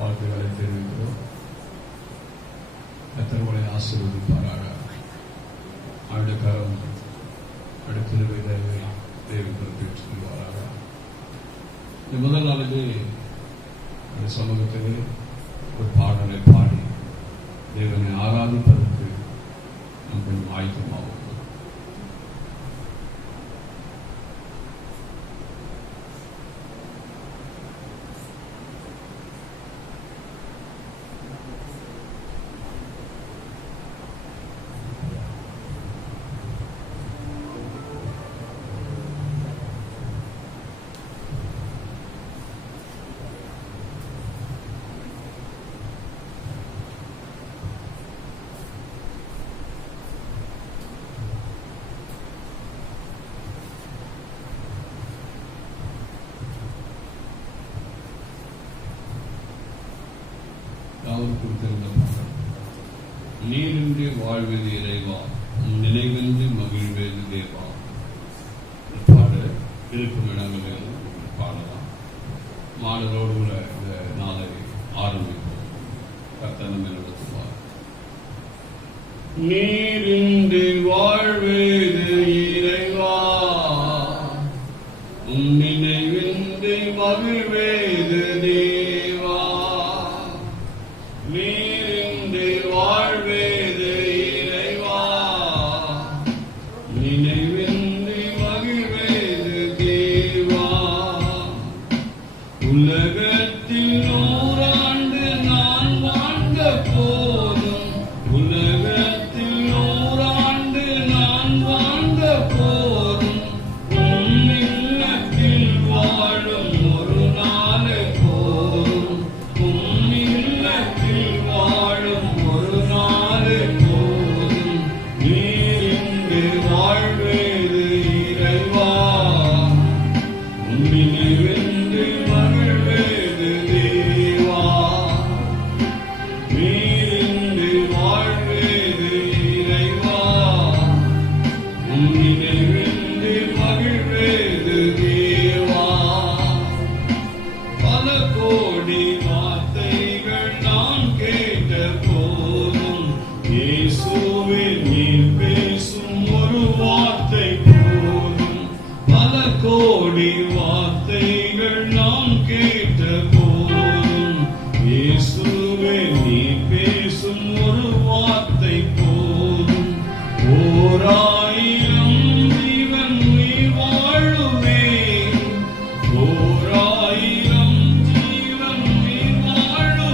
வாழ்த்துக்களை தெரிவிக்கிறோம். கர்த்தர்களை ஆசீர்வதிப்பாராக. அடுக்கரம் அடுத்த தேவை பொறுப்பேற்றுக் கொள்வாராக. இந்த முதல் நாளிலே அந்த சமூகத்திலே ஒரு பாடலை பாடி தேவனை ஆராதிப்பதற்கு நாம் கொஞ்சம் ஆயத்தமாகும். கொடுத்திருந்த பாடல், நீரின்றி வாழ்வது இறைவா, நினைவின்றி மகிழ்வது தேவா. பாடல் இருக்கும் இடங்களில் பாடலாம். மாடலோடு கூட இந்த நாளை ஆரம்பிப்போம். கர்த்தர் நம்மை நடத்துவார். நீரின்றி வாழ்வது இறைவா, நினைவின்றி மகிழ்வது தேவா. நீரின்றி வாழ்வது இறைவா, நினைவின்றி மகிழ்வது தேவா. உலகத்தில் 100 ஆண்டு நான் வாழ்ந்த போதும், உலகத்தில் 100 ஆண்டு நான் வாழ்ந்த போதும், உன் இல்லத்தில் வாழும் ஒரு நாள் போதும், உன் இல்லத்தில் வாழும் ஒரு நாள் போதும். நீரின்றி வாழ்வது இறைவா, நினைவின்றி மகிழ்வது தேவா. நீரின்றி வாழ்வது இறைவா, நினைவின்றி மகிழ்வது தேவா. பல கோடி வார்த்தைகள் நான் கேட்ட போதும், இயேசுவே நீர் பேசும் ஒரு வார்த்தை போதும். பல கோடி வார்த்தைகள் நான் கேட்ட போதும், இயேசுவே நீர் பேசும் ஒரு வார்த்தை போதும். 1000 ஜீவன் உயிர் வாழுவேன், 1000 ஜீவன் உயிர் வாழுவேன்.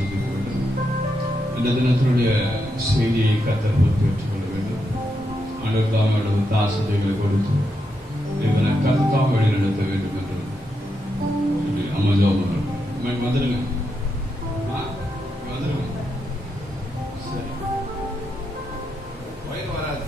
ஆசீர்வதிக்க வேண்டும். இந்த தினத்தினுடைய செய்தியை கர்த்தர் பொறுப்பேற்றுக் கொள்ள வேண்டும். ஆண்டவர் தாம் தாசதைகளை கொடுத்து இவனை கர்த்தாம் வழி நடத்த வேண்டும் என்று அம்மா ஜோபம் வந்துடுங்க வந்துடுங்க. சரி, வயிறு வராது.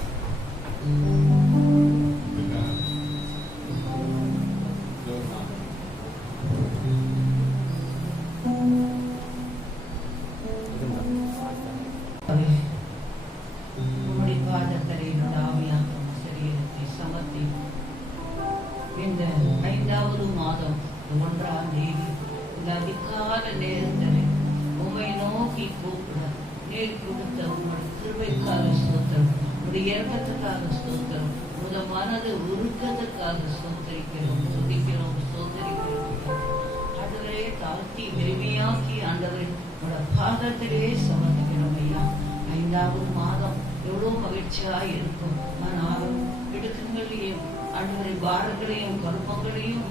இந்த 5வது மாதம் 1ஆம் தேதி இந்த அதிகால நேரத்தில் உம்மை நோக்கி கூப்பிட நீர் கொடுத்த உங்களுடைய கிருபைக்காக ஸ்தோத்திரம், உங்களுடைய இரக்கத்துக்காக ஸ்தோத்திரம், உங்களுடைய மனது உருக்கத்துக்காக ஸ்தோத்தரிக்கிறோம், துதிக்கிறோம், ஸ்தோத்தரிக்கிறோம். ஆண்டவரே தாழ்த்தி வெறுமையாக்கி ஆண்டவரே உங்களோட பாதத்திலே சமர்ப்பிக்கிறோம் ஐயா. 5வது மாதம் எவ்வளவு மகிழ்ச்சியாக இருக்கும். ஆனாலும் இடுக்கங்களையும் ஆண்டவரை பாரங்களையும் கருப்பங்களையும்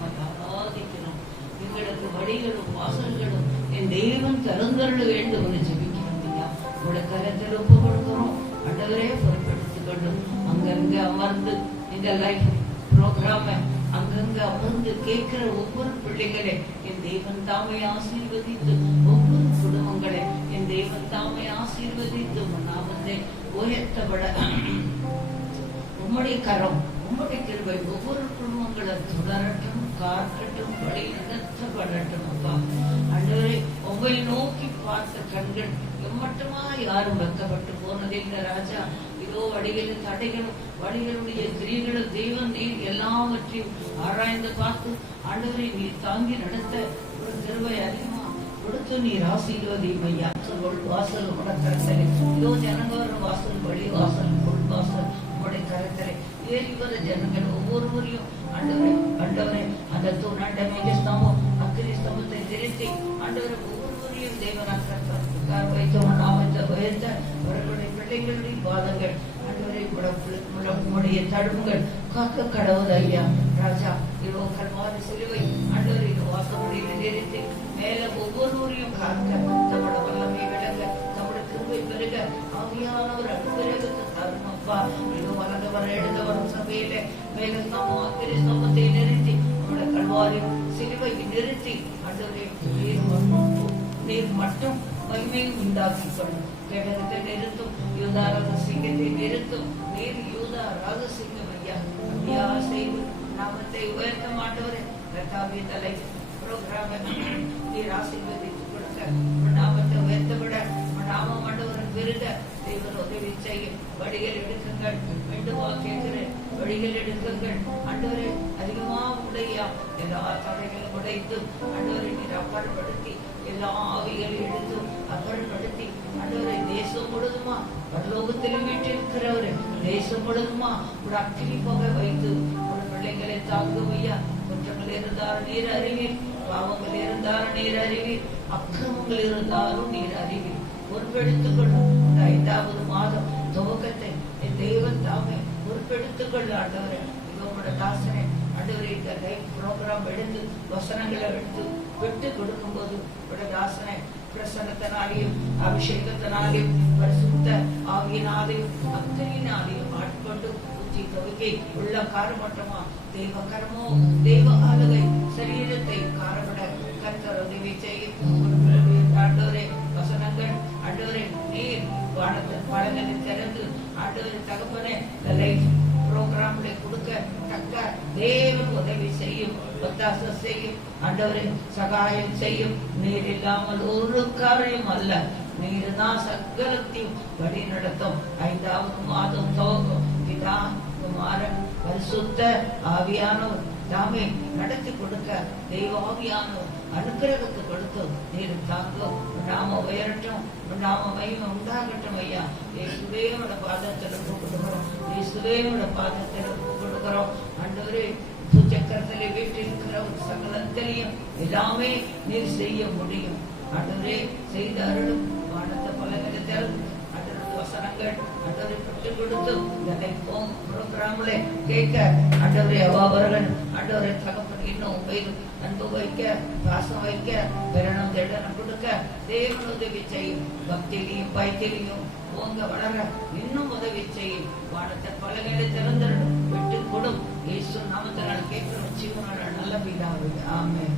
ஆராதிக்கிறோம். எங்களுக்கு வழிகளும் வாசல்களும் என் தெய்வம் திறந்தருள வேண்டும் என்று ஜெபிக்கிறோம் ஐயா. உங்களோட கரத்தில் ஒப்பு கொடுக்கிறோம். ஆண்டவரே பொறுப்பெடுத்துக் கொண்டும் அங்கங்க அமர்ந்து இந்த லைஃப் ப்ரோக்ராம அங்கங்க அமர்ந்து கேட்கிற ஒவ்வொரு பிள்ளைகளை என் தெய்வன் தாமை ஆசீர்வதித்து, ஒவ்வொரு குடும்பங்களை என் தெய்வன் தாமை ஆசீர்வதித்து நாமத்தை உயர்த்தப்பட உம்முடைய கரம் உம்முடைய கிருபை ஒவ்வொரு குடும்பங்களும் தொடரட்டும், காக்கட்டும், வழி நடத்தப்படட்டும். அப்பா ஆண்டவரே உம்மை நோக்கி பார்த்த கண்கள் எம்மட்டுமா யாரும் வெக்கப்பட்டு போனதில்லை ராஜா. இதோ வழிகளின் தடைகளும் வழிகளுடைய கிரியைகளும் தெய்வம் நீர் எல்லாவற்றையும் ஆராய்ந்து பார்த்து ஆண்டவரை நீர் தாங்கி நடத்த ஒரு கிருபை அதிகமா கொடுத்து நீர் ஆசீர்வதியும் ஐயா. வாசல் உடற்கரத்தலை இதோ ஜனங்க வாசல், வழி வாசல், உள் வாசல் உடைய கரத்தலை ஏறி வர ஜனங்கள் ஒவ்வொருவரையும் ஆண்டவரை அந்த தூணாண்ட மேகஸ்தம்பம் அக்கினி ஸ்தம்பத்தை திருத்தி ஆண்டவரை ஒவ்வொருவரையும் தேவனாக்கார் வைத்த நாமத்தை உயர்த்த அவர்களுடைய பிள்ளைகளுடைய பாதங்கள் ஆண்டவரை உடைய தடுப்புகள் காக்க கடவுள் ஐயா ராஜா. இதோ கல்வாரி சிலுவை ஆண்டவரை வாசமுறையில் நிறுத்தி மேல ஒவ்வொருவரையும் காக்க தம்மோட வல்லமை விளங்க, தம்முடைய கிருபை பெருக, ஆவியானவர் அனுகிரகத்தை தரும் அப்பா. இதோ வலது வர எழுத வரும் சபையில மேல ஸ்தம்பம் அக்கினி ஸ்தம்பத்தை நிறுத்தி நம்முடைய கல்வாரி சிலுவை நிறுத்தி ஆண்டவரை நீர் மட்டும் மகிமையும் உண்டாக்கி கொள்ளும். கேடகத்தை நிறுத்தும், யூதா ரகசிங்கத்தை நிறுத்தும். நீர் யூதா ரகசிங்கம் ஐயா. ஐயா செய்து நாமத்தை உயர்த்த மாட்டவரே கர்த்தாவே தலை புரோகிராம நீர் ஆசீர்வதித்துக் கொடுக்க, நாமத்தை உயர்த்தப்பட நாமம் ஆண்டவரின் விருத தேவன் உதவி செய்யும். வழிகள் எடுக்குங்கள், வேண்டுமா கேட்கிறேன், வழிகள் எடுக்குங்கள் ஆண்டவரே. அதிகமா உடையா எல்லா தடைகளும் உடைத்து ஆண்டவரை நீர் அப்பாற்படுத்தி எல்லா ஆவிகளை எடுத்து அகழ்படுத்தி ஆண்டவரை தேசம் முழுதுமா பரலோகத்திலும் வீட்டிருக்கிறவரு தேசம் முழுதுமா ஒரு அக்கினி போக வைத்து ஒரு பிள்ளைகளை தாங்கும் ஐயா. குற்றங்கள் இருந்தாலும் நீர் அறிவீர், பாவங்கள் இருந்தாலும் நீர் அறிவீர், அக்கிரமங்கள் இருந்தாலும் நீர் அறிவீர். பொறுப்பெடுத்துக் கொள்ளும். 5வது மாதம் துவக்கத்தை என் தெய்வன் தாமே பொறுப்பெடுத்துக் கொள்ள ஆண்டவரை. இதோட தாசனை ஆண்டவரை இந்த லைவ் ப்ரோக்ராம் எடுத்து வசனங்களை எடுத்து விட்டு கொடுக்கும் போது தாசனை பிரசன்னத்தினாலையும் அபிஷேகத்தினாலையும் பரிசுத்த ஆவியினாலையும் அக்கறையினாலையும் ஆட்கொண்டு உச்சி தொகை உள்ள காரமட்டமா தெய்வ கரமோ தெய்வ ஆளுகை சரீரத்தை காரப்பட கர்த்தர் உதவி செய்யும். ஆண்டவரே வசனங்கள் ஆண்டவரை நீர் வானத்தின் பழங்களை திறந்து ஆண்டவரை தகப்பனே லைஃப் ப்ரோக்ராம்ல கொடுக்க தக்க தேவன் உதவி செய்யும், ஒத்தாசை செய்யும், ஆண்டவரை சகாயம் செய்யும். நீர் இல்லாமல் ஒரு காரியம் அல்ல, நீர் தான் சகலத்தையும் வழி நடத்தும். 5வது மாதம் துவக்கம் பிதா குமாரன் பரிசுத்த ஆவியானவர் தாமே நடத்தி கொடுக்க தெய்வாவியானவர் அனுகிரகத்தை கொடுத்து நீர் தாங்கும். நாம உயரட்டும், நாம மகிமை உண்டாகட்டும் ஐயா. இயேசுவேயோட பாதத்தில் கொடுக்கிறோம், இயேசுவேயோட பாதத்தில் கொடுக்கிறோம் ஆண்டவரே. சக்கரத்திலே வீட்டிருக்கிற சகலத்திலையும் எல்லாமே நீர் செய்ய முடியும் ஆண்டவரே. செய்த அருளும் வானத்தை பலங்களை தரும் வசனங்கள் ஆண்டவரை பெற்றுக் கொடுத்து ப்ரோக்ராம்ல கேட்க ஆண்டவரே அவாவர்கள் ஆண்டவரை தகப்பன் இன்னும் உண்மையில் அன்பு வைக்க, பாசம் வைக்க, பெறணும் திடனம் கொடுக்க தேவன் உதவி செய்யும். பக்தியிலையும் பயத்திலையும் உங்க வளர இன்னும் உதவி செய்யும். வானத்தை பலகைகளை திறந்துடும், விட்டு கொடும். இயேசு நாமத்தினால் கேட்கிறோம் ஜீவனோட நல்ல பிதாவே, ஆமென்.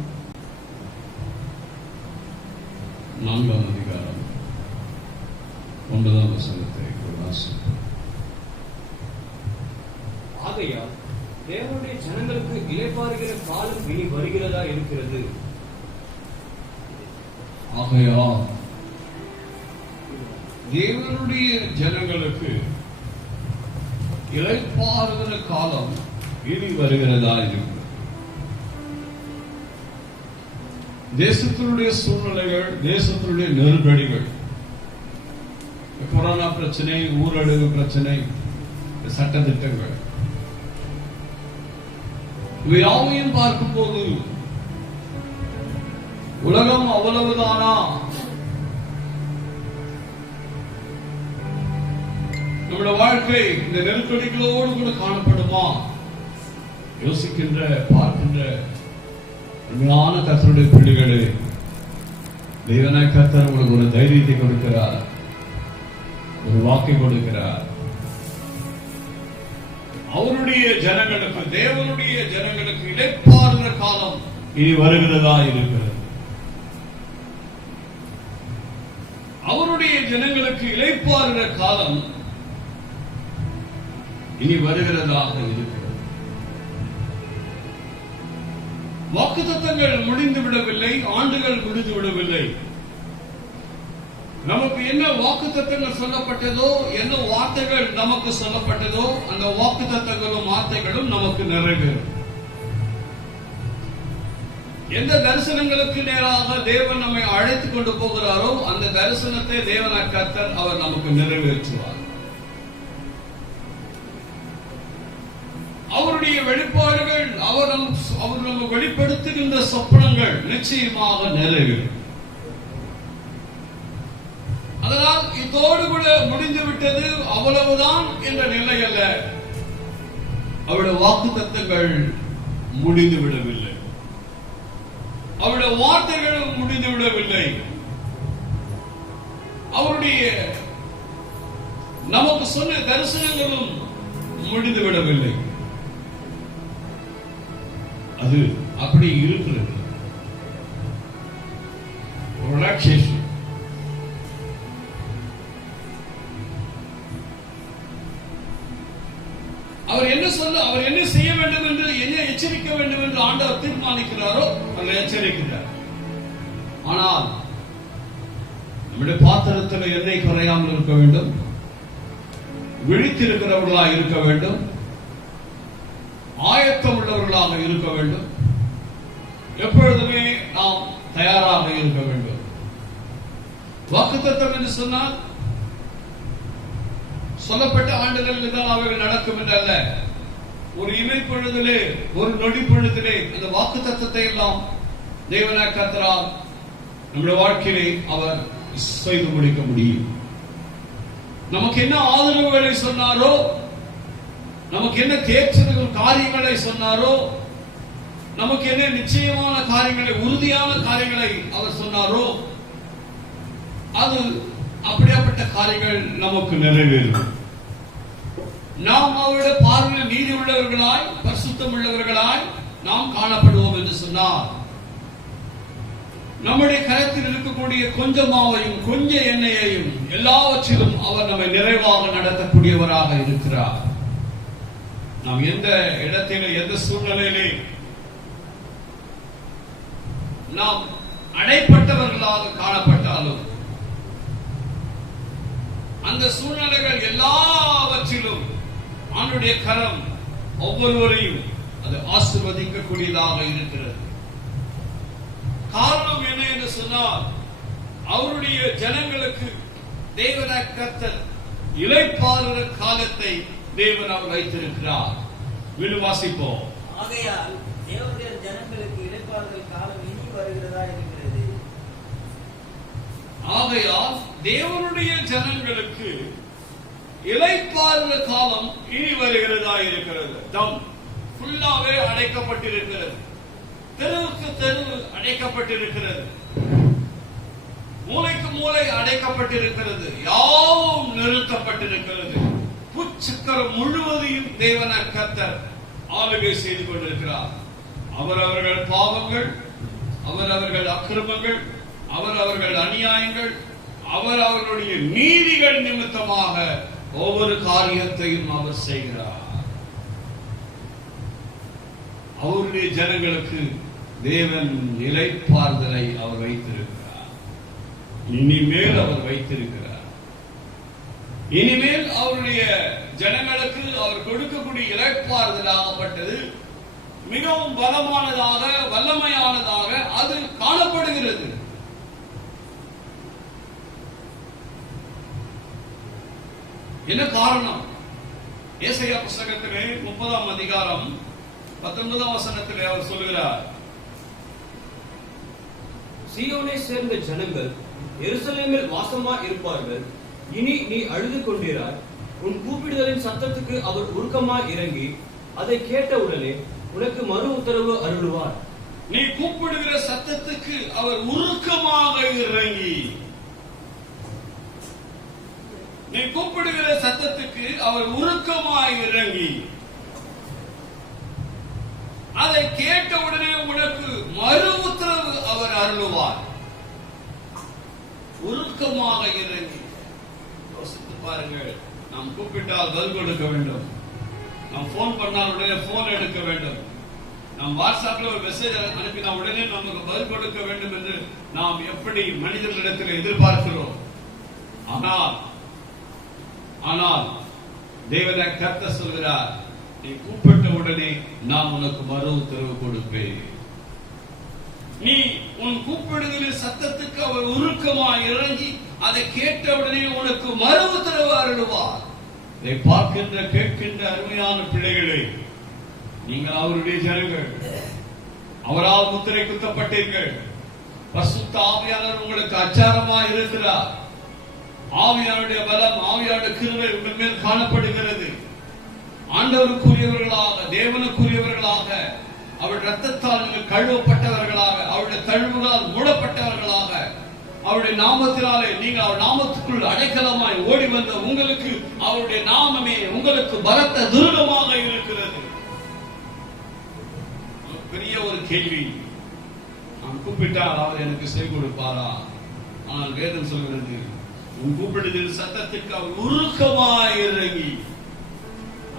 4ஆம் அதிகாரம் 9ஆம் வசனத்தை வாசிப்போம். ஆகையால் தேவனுடைய ஜனங்களுக்கு இளைப்பாறுகிற காலம் இனி வருகிறதா இருக்கிறது. ஆகையால் தேவனுடைய ஜனங்களுக்கு இளைப்பாறுகிற காலம் இனி வருகிறதா இருக்கிறது. தேசத்தினுடைய சூழ்நிலைகள், தேசத்தினுடைய நெருக்கடிகள், கொரோனா பிரச்சனை, ஊரடங்கு பிரச்சனை, சட்ட திட்டங்கள், இவை யாவையும் பார்க்கும் போது உலகம் அவ்வளவுதானா, நம்முடைய வாழ்க்கை இந்த நெருக்கடிகளோடு கூட காணப்படுமா யோசிக்கின்ற, பார்க்கின்ற உண்மையான கர்த்தருடைய பிள்ளைகளே, தேவனாய் கர்த்தர் உங்களுக்கு ஒரு தைரியத்தை கொடுக்கிறார், ஒரு வாக்கை கொடுக்கிறார். அவருடைய ஜனங்களுக்கு, தேவனுடைய ஜனங்களுக்கு இளைப்பாறுகிற காலம் இனி வருகிறதா இருக்கிறது. அவருடைய ஜனங்களுக்கு இளைப்பாறுகிற காலம் இனி வருகிறதாக இருக்கிறது. வாக்குத்தத்தங்கள் முடிந்து விடவில்லை, ஆண்டுகள் முடிந்து விடவில்லை. நமக்கு என்ன வாக்குத்தத்தங்கள் சொல்லப்பட்டதோ, என்ன வார்த்தைகள் நமக்கு சொல்லப்பட்டதோ, அந்த வாக்குத்தத்தங்களும் வார்த்தைகளும் நமக்கு நிறைவேறும். எந்த தரிசனங்களுக்கு நேராக தேவன் நம்மை அழைத்துக் கொண்டு போகிறாரோ அந்த தரிசனத்தை தேவனாய் கர்த்தர் அவர் நமக்கு நிறைவேற்றுவார். அவருடைய வெளிப்பாடுகள், அவர் நம்ம வெளிப்படுத்துகின்ற சொப்பனங்கள் நிச்சயமாக நிறைவேறும். அதனால் இதோடு கூட முடிந்துவிட்டது, அவ்வளவுதான் என்ற நிலை அல்ல. அவருடைய வாக்குத்தத்தங்கள் முடிந்து விடவில்லை, அவருடைய வார்த்தைகளும் முடிந்து விடவில்லை, அவருடைய நமக்கு சொன்ன தரிசனங்களும் முடிந்து விடவில்லை. அது அப்படி இருக்கிறது. ரிலாக்சேஷன். அவர் என்ன செய்ய வேண்டும் என்று, என்ன எச்சரிக்க வேண்டும் என்று ஆண்டவர் தீர்மானிக்கிறாரோ அவர் எச்சரிக்கிறார். ஆனால் நம்முடைய பாத்திரத்தில் எண்ணெய் குறையாமல் இருக்க வேண்டும், விழித்திருக்கிறவர்களாக இருக்க வேண்டும், ஆயத்தம் உள்ளவர்களாக இருக்க வேண்டும், எப்பொழுதுமே நாம் தயாராக இருக்க வேண்டும். வாக்குத்தத்தம் என்று சொன்னால் சொல்லப்பட்ட ஆண்டுகள் தான் அவைகள் நடக்கும் என்றல்ல. ஒரு இமைப்பொழுதிலே, ஒரு நொடி பொழுதிலே அந்த வாக்குத்தத்தத்தை எல்லாம் தேவனாய் கர்த்தரால் நம்முடைய வாழ்க்கையிலே அவர் செய்து முடிக்க முடியும். நமக்கு என்ன ஆதரவுகளை சொன்னாரோ, நமக்கு என்ன தேர்ச்சல்கள் காரியங்களை சொன்னாரோ, நமக்கு என்ன நிச்சயமான காரியங்களை, உறுதியான காரியங்களை அவர் சொன்னாரோ, அது அப்படியாப்பட்ட காரியங்கள் நமக்கு நிறைவேறும். நாம் அவருடைய பார்வையில் நீதி உள்ளவர்களாய், பரிசுத்தம் உள்ளவர்களாய் நாம் காணப்படுவோம் என்று சொன்னார். நம்முடைய கரத்தில் இருக்கக்கூடிய கொஞ்ச மாவையும் கொஞ்ச எண்ணெயையும் எல்லாவற்றிலும் அவர் நம்மை நிறைவாக நடத்தக்கூடியவராக இருக்கிறார். நாம் எந்த இடத்திலே, எந்த சூழ்நிலையிலே நாம் அடைப்பட்டவர்களாக காணப்பட்டாலும் அந்த சூழ்நிலைகள் எல்லாவற்றிலும் ஆண்டவருடைய கரம் ஒவ்வொருவரையும் அது ஆசீர்வதிக்கக்கூடியதாக இருக்கிறது. காரணம் என்ன என்று சொன்னால், அவருடைய ஜனங்களுக்கு தேவனாய் கர்த்தர் இளைப்பாறுகிற காலத்தை தேவன் அவர் வைத்திருக்கிறார். மீண்டும் வாசிப்போம். ஆகையால் தேவனுடைய ஜனங்களுக்கு இளைப்பாறுதல் காலம் இனி வருகிறதா இருக்கிறது. ஆகையால் தேவனுடைய ஜனங்களுக்கு இளைப்பாறுகிற காலம் இனி வருகிறதா இருக்கிறது. தம் ஃபுல்லாவே அடைக்கப்பட்டிருக்கிறது. தெருவுக்கு தெருவு அடைக்கப்பட்டிருக்கிறது, மூலைக்கு மூலை அடைக்கப்பட்டிருக்கிறது, யாவும் நிறுத்தப்பட்டிருக்கிறது. புச்சக்கரம் முழுவதையும் தேவன கர்த்தர் ஆளுகை செய்து கொண்டிருக்கிறார். அவரவர்கள் பாவங்கள், அவரவர்கள் அக்கிரமங்கள், அவரவர்கள் அநியாயங்கள், அவரவர்களுடைய நீதிகள் நிமித்தமாக ஒவ்வொரு காரியத்தையும் அவர் செய்கிறார். அவருடைய ஜனங்களுக்கு தேவன் இளைப்பாறுதலை அவர் வைத்திருக்கிறார். இனிமேல் அவர் வைத்திருக்கிறார். இனிமேல் அவருடைய ஜனங்களுக்கு அவர் கொடுக்கக்கூடிய இளைப்பாறுதலாகப்பட்டது மிகவும் பலமானதாக, வல்லமையானதாக அது காணப்படுகிறது. என்ன காரணம்? ஏசாயா புத்தகத்திலே 30ஆம் அதிகாரம் 19ஆம் வசனத்திலே அவர் சொல்கிறார், சீயோனை சேர்ந்த ஜனங்கள் எருசலேமில் வாசமா இருப்பார்கள். இனி நீ அழுது கொண்டிராய். உன் கூப்பிடுதலின் சத்தத்துக்கு அவர் உருக்கமாய் இறங்கி அதை கேட்டவுடனே உனக்கு மறு உத்தரவு அருளுவார். நீ கூப்பிடுகிற சத்தத்துக்கு அவர் உருக்கமாக இறங்கி, நீ கூப்பிடுகிற சத்தத்துக்கு அவர் உருக்கமாய் இறங்கி அதை கேட்டவுடனே உனக்கு மறு உத்தரவு அவர் அருளுவார். உருக்கமாக இறங்கி. யோசித்து பாருங்கள், நாம் கூப்பிட்டால் பதில் கொடுக்க வேண்டும். நாம் போன் பண்ணால் உடனே போன் எடுக்க வேண்டும். நாம் வாட்ஸ்அப்ல ஒரு மெசேஜ் அனுப்பினால் உடனே நமக்கு பதில் கொடுக்க வேண்டும் என்று நாம் எப்படி மனிதர்களிடத்தில் எதிர்பார்க்கிறோம். ஆனால் தேவனை கர்த்தர் சொல்கிறார், நீ கூப்பிட்ட உடனே நான் உனக்கு மறு உத்தரவு கொடுப்பேன். நீ உன் கூப்பிடுதலின் சத்தத்துக்கு அவர் உருக்கமாய் இறங்கி அதை கேட்டவுடனே உனக்கு மறு உத்தரவு அருளுவார். இதை பார்க்கின்ற கேட்கின்ற அருமையான பிள்ளைகளே, நீங்கள் அவருடைய ஜனங்கள், அவரால் முத்திரை குத்தப்பட்டீர்கள். பரிசுத்த ஆவியானவர் உங்களுக்கு அச்சாரமாய் இருக்கிறார். ஆவியானுடைய பலம், ஆவியானுடைய கிருபை உங்கள் மேல் காணப்படுகிறது. ஆண்டவருக்குரியவர்களாக, தேவனுக்குரியவர்களாக, அவருடைய ரத்தத்தால் நீங்கள் கழுவப்பட்டவர்களாக, அவருடைய தழுவுகளால் மூடப்பட்டவர்களாக, அவருடைய நாமத்தினாலே நீங்கள் அவர் நாமத்துக்குள் அடைக்கலமாய் ஓடி வந்த உங்களுக்கு அவருடைய நாமமே உங்களுக்கு பலத்த துருகமாக இருக்கிறது. பெரிய ஒரு கேள்வி, நான் கூப்பிட்டால் அவர் எனக்கு செவி கொடுப்பாரா? ஆனால் வேதம் சொல்கிறது, உன் கூப்பிடுதல் சத்தத்துக்கு அவர் உருக்கமாய் இறங்கி,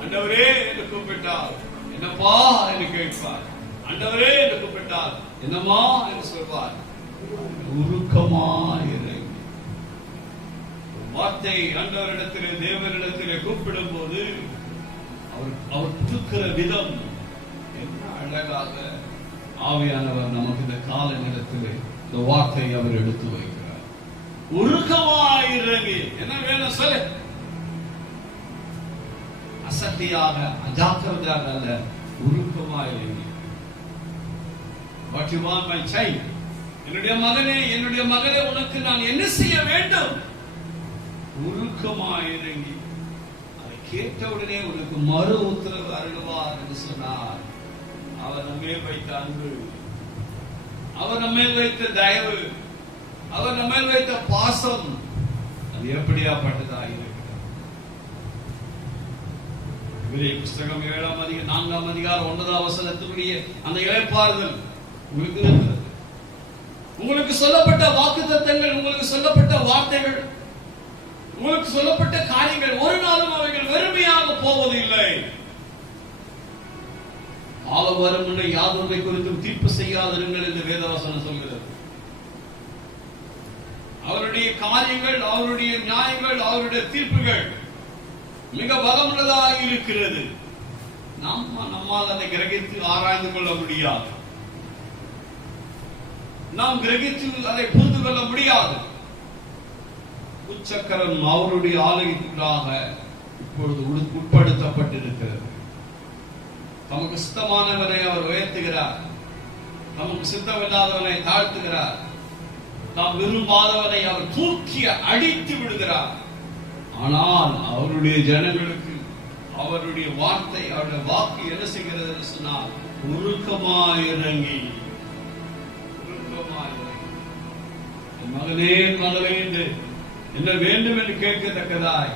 ஆண்டவரே என்று கூப்பிட்டால் என்னப்பா என்று கேட்பார். ஆண்டவரே என்று கூப்பிட்டால் என்னமா என்று சொல்வார். உருக்கமாய் இறங்கி வார்த்தை ஆண்டவரிடத்திலே, தேவனிடத்திலே கூப்பிடும் போது அவர் கொடுக்கிற விதம் என்ன அழகாக ஆவியானவர் நமக்கு இந்த கால நேரத்திலே இந்த வார்த்தை அவர் எடுத்து வைக்கிறார். உருக்கமாய் இறங்கி. என்ன வேணும் சொல்ல? அசட்டியாக, அஜாக்கிரதையாக அல்ல, உருக்கமாய் இறங்கி. What you want my child? என்னுடைய மகனே, என்னுடைய மகளே, உனக்கு நான் என்ன செய்ய வேண்டும்? உருக்கமாய் இறங்கி அதை கேட்டவுடனே உனக்கு மறு உத்தரவு அருளுவார் என்று சொன்னார். அவர் நம்மேல் வைத்த அன்பு, அவர் நம்மேல் வைத்த தயவு, அவர் நம்மேல் வைத்த பாசம், அது எப்படியாப்பட்டதாக இருக்கிறது. புஸ்தகம் 7ஆம் அதிகாரம் 4ஆம் அதிகாரம் 9ஆம் வசனத்துடைய அந்த இளைப்பாறுதல் உங்களுக்கு இருக்கிறது. உங்களுக்கு சொல்லப்பட்ட வாக்குத்தத்தங்கள், உங்களுக்கு சொல்லப்பட்ட வார்த்தைகள், உங்களுக்கு சொல்லப்பட்ட காரியங்கள் ஒரு நாளும் அவைகள் வெறுமையாக போவதில்லை. காலம் வரும் முன்னே யாதொன்றை குறித்தும் தீர்ப்பு செய்யாதிருங்கள் என்று வேதவசனம் சொல்கிறது. அவருடைய காரியங்கள், அவருடைய நியாயங்கள், அவருடைய தீர்ப்புகள் மிக பலமுள்ளதாக இருக்கிறது. நம்மால் அதை கிரகித்து ஆராய்ந்து கொள்ள முடியாது. நாம் கிரகித்து அதை புரிந்து கொள்ள முடியாது. உச்சக்கரம் அவருடைய ஆலயத்துக்காக இப்பொழுது உட்படுத்தப்பட்டிருக்கிறது. தமக்கு சித்தமானவனை அவர் உயர்த்துகிறார், தமக்கு சித்தமில்லாதவனை தாழ்த்துகிறார், தாம் விரும்பாதவனை அவர் தூக்கி அடித்து விடுகிறார். ஆனால் அவருடைய ஜனங்களுக்கு அவருடைய வார்த்தை, அவருடைய வாக்கு என்ன செய்கிறது என்று சொன்னால், உருக்கமாய் இறங்கி மகனே மகளே என்று என்ன வேண்டும் என்று கேட்கத்தக்கதாய்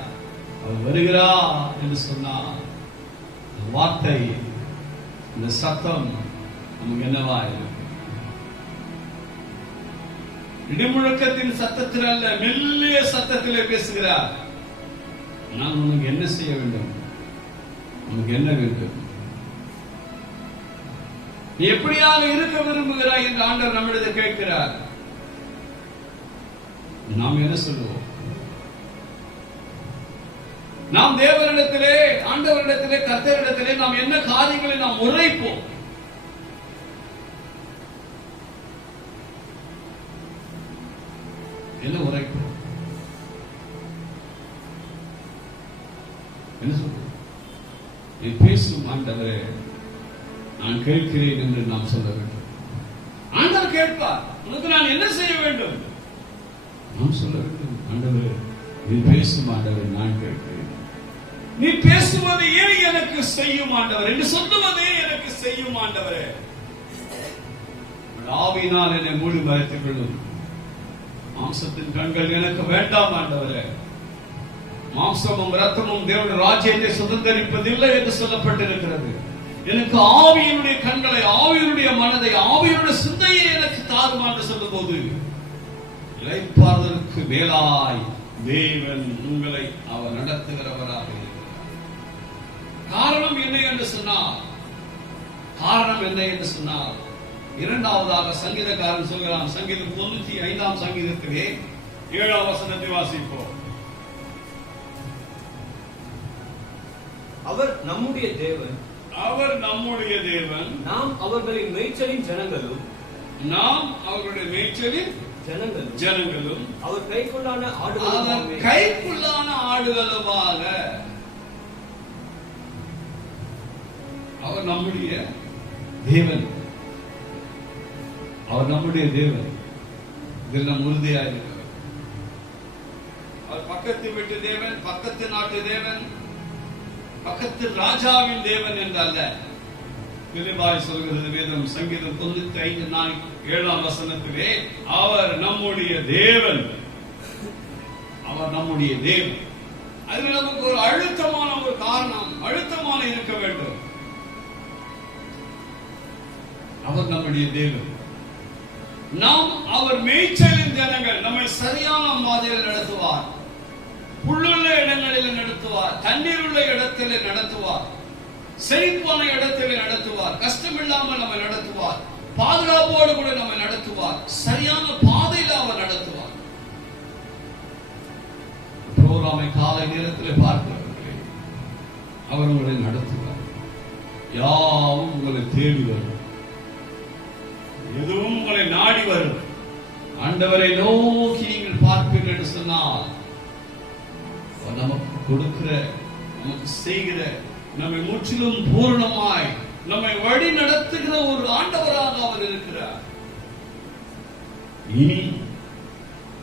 அவர் வருகிறார் என்று சொன்னார். வார்த்தை, இந்த சத்தம் நமக்கு என்னவாய் இடிமுழக்கத்தின் சத்தத்தில் அல்ல, மெல்லிய சத்தத்திலே பேசுகிறார். நான் உனக்கு என்ன செய்ய வேண்டும், உனக்கு என்ன வேண்டும், நீ எப்படியாக இருக்க விரும்புகிறாய் என்று ஆண்டவர் நம்மிடத்தில் கேட்கிறார். நாம் என்ன சொல்லுவோம்? நாம் தேவனிடத்திலே, ஆண்டவரிடத்திலே, கர்த்தரிடத்திலே நாம் என்ன காரியங்களை நாம் உரைப்போம்? என்ன உரைப்போம்? என்ன சொல்றோம்? நீ பேசும் ஆண்டவரே, நான் கேட்கிறேன் என்று நாம் சொல்ல வேண்டும். ஆண்டவர் கேட்பார், உனக்கு நான் என்ன செய்ய வேண்டும்? நாம் சொல்ல வேண்டும், ஆண்டவரே நீ பேசும் ஆண்டவரே, நான் கேட்கிறேன். நீ பேசுவதையே எனக்கு செய்யும் ஆண்டவர் என்று சொல்லுவதே எனக்கு செய்யும் ஆண்டவரே. ஆவியினால் என்னை மூடி மறைத்துக் கொள்ளும். மாம்சத்தின் கண்கள் எனக்கு வேண்டாம் ஆண்டவரே. மாம்சமும் ரத்தமும் தேவனுடைய ராஜ்யத்தை சுதந்திரிப்பதில்லை என்று சொல்லப்பட்டிருக்கிறது. எனக்கு ஆவியினுடைய கண்களை, ஆவியினுடைய மனதை, ஆவியினுடைய சிந்தையை எனக்கு தாரும் என்று சொல்லும் போது இளைப்பாறுதலுக்கு மேலாய் தேவன் உங்களை அவர் நடத்துகிறவராக இருக்கிறார். காரணம் என்ன என்று சொன்னார்? காரணம் என்ன என்று சொன்னார்? இரண்டாவதாக சங்கீதக்காரன் சொல்கிறான். சங்கீதம் 95 சங்கீதத்திலே 7 வசனத்தை வாசிப்போம். அவர் நம்முடைய தேவன், அவர் நம்முடைய தேவன், நாம் அவர்களின் மேய்ச்சலின் ஜனங்களும், நாம் அவர்களுடைய மேய்ச்சலின் ஜனங்களும், அவர் கைக்குள்ளான ஆடுகளுமாக. அவர் நம்முடைய தேவன், அவர் நம்முடைய தேவன். இதில் நம் உறுதியாயிருக்கிறார். அவர் பக்கத்து வீட்டு தேவன், பக்கத்து நாட்டு தேவன், பக்கத்து ராஜாவின் தேவன் என்றல்ல. விரிவாய் சொல்கிறது வேதம். சங்கீதம் 95:7 வசனத்திலே அவர் நம்முடைய தேவன், அவர் நம்முடைய தேவன். அதில் நமக்கு ஒரு அழுத்தமான ஒரு காரணம், அழுத்தமான இருக்க வேண்டும். அவர் நம்முடைய தேவன், நாம் அவர் மேய்ச்சலின் ஜனங்கள். நம்மை சரியான மாதிரியில் நடத்துவார், புல்லுள்ள இடங்களில் நடத்துவார், தண்ணீர் உள்ள இடத்திலே நடத்துவார், செழிப்பான இடத்திலே நடத்துவார், கஷ்டமில்லாமல் நம்மை நடத்துவார், பாதுகாப்போடு கூட நம்மை நடத்துவார், சரியான பாதையில் அவர் நடத்துவார். புரோகிராமை காலை நேரத்தில் பார்க்கிறவர்களே, அவர் உங்களை நடத்துவார். யாவும் உங்களை தேடி வரும், எதுவும் உங்களை நாடி வரும். ஆண்டவரை நோக்கி நீங்கள் பார்ப்பீர்கள் என்று சொன்னால் நமக்கு கொடுக்கிற, நமக்கு செய்கிற, நம்மை முற்றிலும் பூரணமாய் நம்மை வழி நடத்துகிற ஒரு ஆண்டவராக அவர் இருக்கிறார். இனி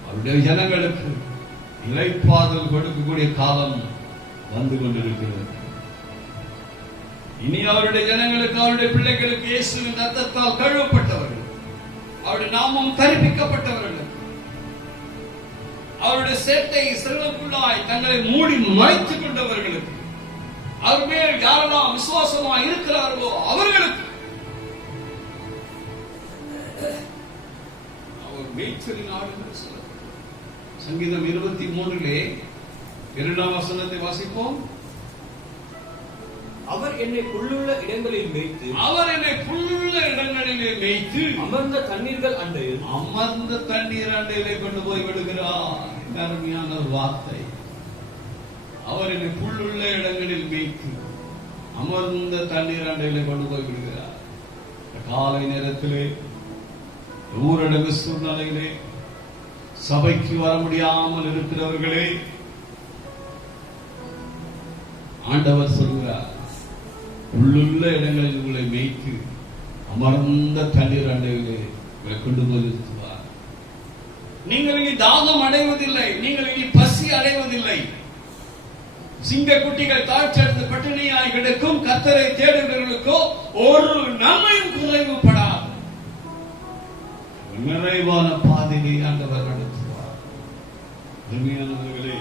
அவருடைய ஜனங்களுக்கு இளைப்பாறுதல் கொடுக்கக்கூடிய காலம் வந்து கொண்டிருக்கிறது. இனி அவருடைய ஜனங்களுக்கு, அவருடைய பிள்ளைகளுக்கு இயேசுவின் ரத்தத்தால் கழுவப்பட்டவர்கள், அவருடைய நாமம் தரிப்பிக்கப்பட்டவர்கள், அவருடைய சேட்டை சிறுவக்குள்ளாய் தங்களை மூடி மறைத்துக் கொண்டவர்களுக்கு, அவர் மேல் யாரெல்லாம் விசுவாசமாக இருக்கிறார்களோ அவர்களுக்கு அவர் மேய்ச்சலின் ஆடுகள் சொல்லப்பட்டது. சங்கீதம் 23 2 வசனத்தை வாசிப்போம். அவர் என்னை புல்லுள்ள இடங்களில் மேய்த்து, அவர் என்னை புல்லுள்ள இடங்களிலே மேய்த்து, அமர்ந்த தண்ணீர்கள் அண்டையில், அமர்ந்த தண்ணீர் அண்டையிலே கொண்டு போய் விடுகிறார். அருமையான ஒரு வார்த்தை. அவர் என்னை புல்லுள்ள இடங்களில் மேய்த்து, அமர்ந்த தண்ணீர் அண்டையிலே கொண்டு போய் விடுகிறார். காலை நேரத்திலே ஊரடங்கு சூழ்நிலையிலே சபைக்கு வர முடியாமல் இருக்கிறவர்களே, ஆண்டவர் சொல்கிறார், உள்ளுள்ள இடங்களில் உங்களை மேய்த்து அமர்ந்த தண்ணீர் அண்டையிலே உங்களை கொண்டு போய் நிறுத்துவார். நீங்கள் இனி தாகம் அடைவதில்லை, நீங்கள் இனி பசி அடைவதில்லை. சிங்க குட்டிகள் தாழ்ச்சடைந்து பட்டினியாய் கிடக்கும். கர்த்தரை தேடுகிறவர்களுக்கோ ஒரு நன்மையும் குறைவுபடாது. நிறைவான பாதையை ஆண்டவர் நடத்துவார். அருமையானவர்களே,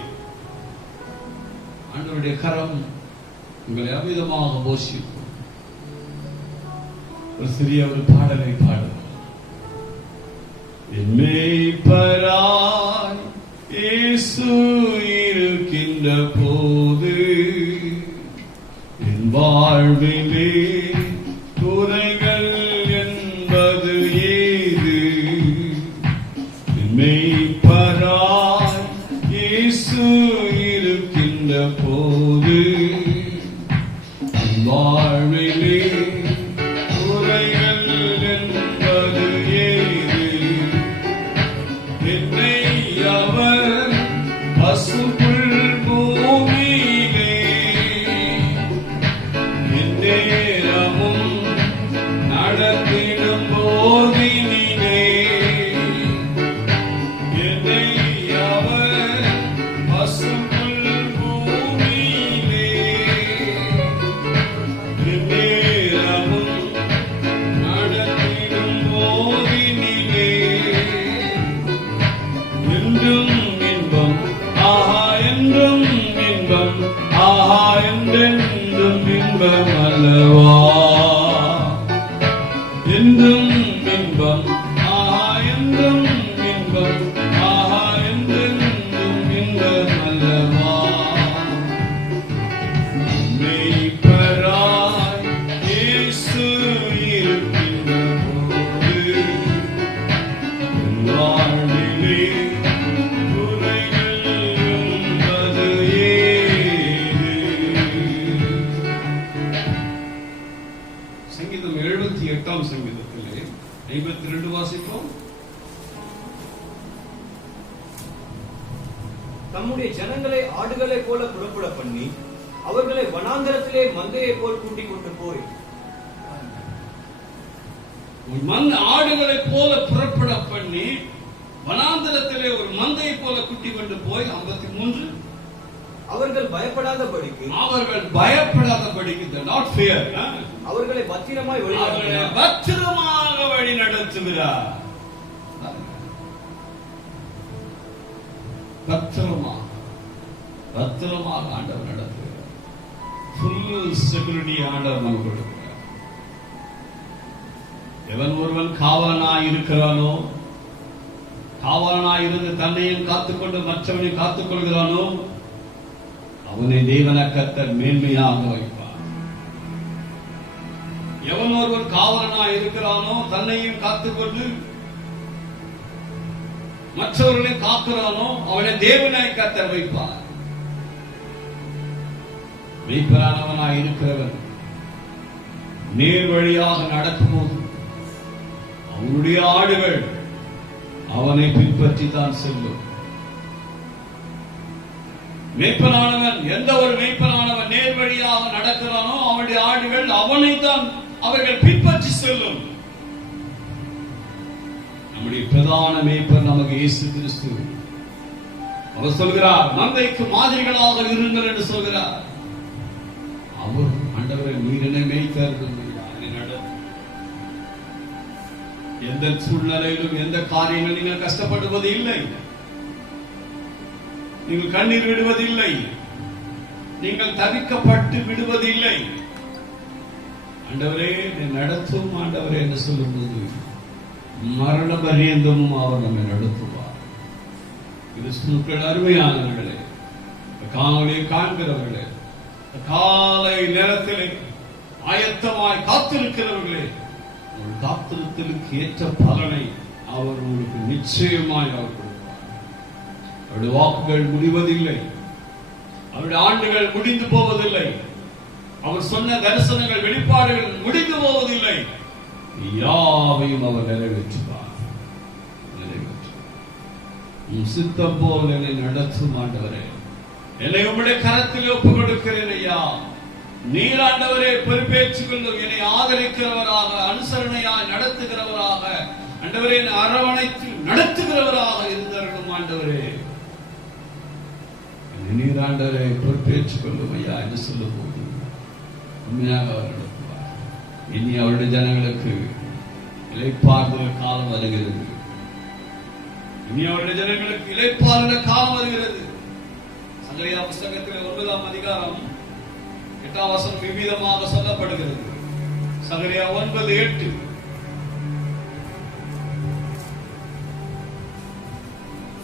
ஆண்டவருடைய கரம் உங்களை அமிதமாக போஷிக்கும். ஒரு சிறிய ஒரு பாடலை பாடுவோம். என் மேய்ப்பராய் இயேசு இருக்கின்ற போது என் வாழ்விலே குறைகள் என்பது ஏது? என் மேய்ப்பராய் இயேசு இருக்கின்ற போது என் வாழ்விலே குறைகள் என்பது ஏது? என்னை அவர் பசுப்புல் பூமியிலே எந்நேரமும் நடத்திடும் போதினிலே, என்னை அவர் பசுப்புல் பூமியிலே எந்நேரமும் நடத்திடும் போதினிலே, என்றும் இன்பம் ஆஹா என்றும் இன்பம் ஆஹா என்றென்றும் இன்பம் அல்லவா? என்றும் இன்பம் ஆஹா என்றும் இன்பம் ஆஹா என்றென்றும் இன்பம் அல்லவா? மேய்ப்பராய் இயேசு இருக்கின்ற போது என் வாழ்விலே குறைகள் என்பது ஏது? சங்கீதம் 78 சங்கீதத்திலே 52 வாசிப்போம். தம்முடைய ஜனங்களை ஆடுகளை போல புறப்பட பண்ணி அவர்களை வனாந்தரத்திலே மந்தையை போல் கூட்டிக் கொண்டு போய் ஒரு ஆடுகளை போல புறப்பட பண்ணி வனாந்தரத்திலே ஒரு மந்தையை போல குட்டி கொண்டு போய் 53 அவர்கள் பயப்படாதபடிக்கு not fear, அவர்களை பத்திரமாய் அவர்களை பத்திரமாக வழி நடத்துகிறார். பத்திரமாக ஆண்டவர் நடத்துகிறார். ஃபுல் செக்யூரிட்டி ஆண்டவர் நமக்கு கொடுக்கிறார். எவன் ஒருவன் காவலனாய் இருக்கிறானோ, காவலனாய் இருந்து தன்னையும் காத்துக்கொண்டு மற்றவனை காத்துக் கொள்கிறானோ, அவனை தேவன கர்த்தர் மேன்மையாக வைப்பார். எவன் ஒருவன் காவலனாய் இருக்கிறானோ, தன்னையும் காத்துக்கொண்டு மற்றவர்களை காக்கிறானோ, அவனை தேவனாய் கர்த்தர் வைப்பார். மெய்ப்பரானவனாய் இருக்கிறவன் நேர் வழியாக நடக்கும்போது அவனுடைய ஆடுகள் அவனை பின்பற்றி தான் செல்லும். மெய்ப்பனானவன், எந்த ஒரு மெய்ப்பனானவன் நேர் வழியாக நடக்கிறானோ அவனுடைய ஆடுகள் அவனைத்தான் அவர்கள் பின்பற்றி செல்லும். நம்முடைய பிரதான மேய்ப்பர் நமக்கு இயேசு கிறிஸ்து. அவர் சொல்கிறார், மந்தைக்கு மாதிரிகளாக இருங்கள் என்று சொல்கிறார். அவர் ஆண்டவரை நீர் என்னை மேய்த்தார்கள், எந்த சூழ்நிலையிலும் எந்த காரியங்களும் நீங்கள் கஷ்டப்படுவது இல்லை, நீங்கள் கண்ணீர் விடுவதில்லை, நீங்கள் தவிக்கப்பட்டு விடுவதில்லை. ஆண்டவரே நடத்தும் ஆண்டவரே என்று சொல்லும்போது மரண பரியந்தமும் அவர் நம்மை நடத்துவார். கிறிஸ்துவுக்குள் அருமையானவர்களே, காணொலியை காண்கிறவர்களே, காலை நேரத்திலே ஆயத்தமாய் காத்திருக்கிறவர்களே, உங்கள் காத்திருத்தலுக்கு ஏற்ற பலனை அவர் உங்களுக்கு நிச்சயமாய் அவர் கொடுப்பார். அவருடைய வாக்குகள் முடிவதில்லை, அவருடைய ஆண்டுகள் முடிந்து போவதில்லை, அவர் சொன்ன தரிசனங்கள் வெளிப்பாடுகள் முடிந்து போவதில்லை. யாவையும் அவர் நிறைவேற்றுவார். சித்தம் போல் என்னை நடத்தும் ஆண்டவரே, என்னை உம்முடைய கரத்தில் ஒப்புக் கொடுக்கிறேன் ஐயா. நீர் ஆண்டவரே பொறுப்பேற்றுக் கொள்ளும், என்னை ஆதரிக்கிறவராக, அனுசரணையாய் நடத்துகிறவராக, ஆண்டவரே அரவணைத்து நடத்துகிறவராக இருந்தவர்களும் ஆண்டவரே, நீர் ஆண்டவரை பொறுப்பேற்றுக் கொள்ளும் ஐயா என்று சொல்லும் போது உண்மையாக அவர் நடத்துவார். இனி அவருடைய ஜனங்களுக்கு இளைப்பாறுதல் காலம் வருகிறது. இனி அவருடைய ஜனங்களுக்கு இளைப்பாறுகிற காலம் வருகிறது. சகரியா புஸ்தகத்தில் 9ஆம் அதிகாரம் 8ஆம் வசனம் விவிதமாக சொல்லப்படுகிறது. சகரியா 9:8.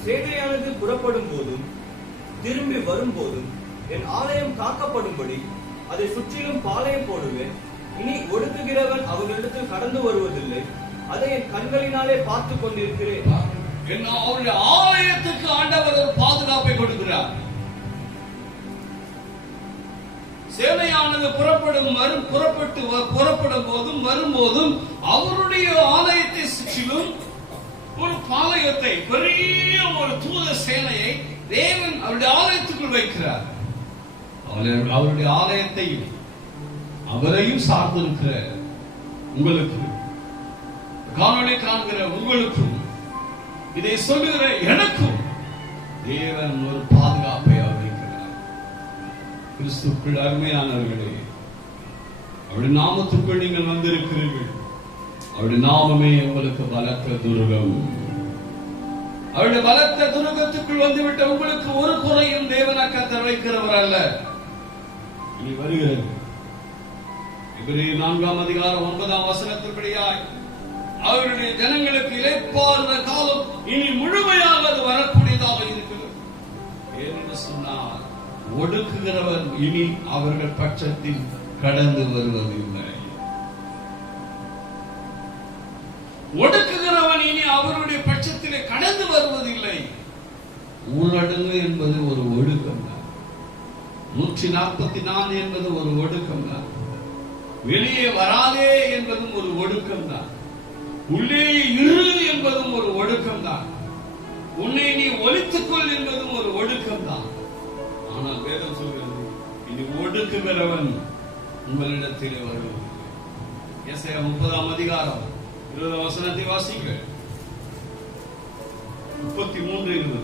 சேனையானது புறப்படும் போதும் திரும்பி வரும்போதும் என் ஆலயம் காக்கப்படும்படி அதை சுற்றிலும் பாளையம் போடுவேன். இனி ஒடுக்குகிறவன் அவர்களிடத்தில் கடந்து வருவதில்லை. அதை என் கண்களினாலே பார்த்து கொண்டிருக்கிறேன். அவருடைய ஆலயத்துக்கு ஆண்டவர் ஒரு பாதுகாப்பை கொடுக்கிறார். சேனையானது புறப்படும் போதும் வரும்போதும் அவருடைய ஆலயத்தை சுற்றிலும் ஒரு பாளையத்தை, பெரிய ஒரு தூத சேனையை தேவன் அவருடைய ஆலயத்துக்குள் வைக்கிறார். அவருடைய ஆலயத்தையும் அவரையும் சார்ந்திருக்கிற உங்களுக்கு, காணொளி காண்கிற உங்களுக்கும், இதை சொல்லுகிற எனக்கும் தேவன் ஒரு பாதுகாப்பை அவர் வைக்கிறார். கிறிஸ்துக்குள் அருமையானவர்களே, அவருடைய நாமத்துக்குள் நீங்கள் வந்திருக்கிறீர்கள். அவருடைய நாமமே உங்களுக்கு பலத்த துருகம். அவருடைய பலத்த துருகத்துக்குள் வந்துவிட்ட உங்களுக்கு ஒரு குறையும் தேவன் கர்த்தர் வைக்கிறவர் அல்ல. இனி வருகிறது எபிரேயர் 4ஆம் அதிகாரம் 9ஆம் வசனத்தின்படியாய் அவருடைய ஜனங்களுக்கு இளைப்பாறுகிற காலம் இனி முழுமையாக அது வரக்கூடியதாக இருக்கிறது. ஏனென்று சொன்னால் ஒடுக்குகிறவர் இனி அவர்கள் பட்சத்தில் கடந்து வருவதில்லை. ஒடுக்குகிறவன் இனி அவருடைய பட்சத்திலே கடந்து வருவதில்லை. ஊரடங்கு என்பது ஒரு ஒடுக்கம் தான். 144 என்பது ஒரு ஒடுக்கம் தான். வெளியே வராதே என்பதும் ஒரு ஒடுக்கம் தான். உள்ளே இரு என்பதும் ஒரு ஒடுக்கம் தான். உன்னை நீ ஒளித்துக்கொள் என்பதும் ஒரு ஒடுக்கம் தான். ஆனால் வேதம் சொல்கிறது, இனி ஒடுக்குகிறவன் உங்களிடத்திலே வருவது. எசேயா 30ஆம் அதிகாரம் 20ஆம் வசனத்தை வாசிங்க. 33:20.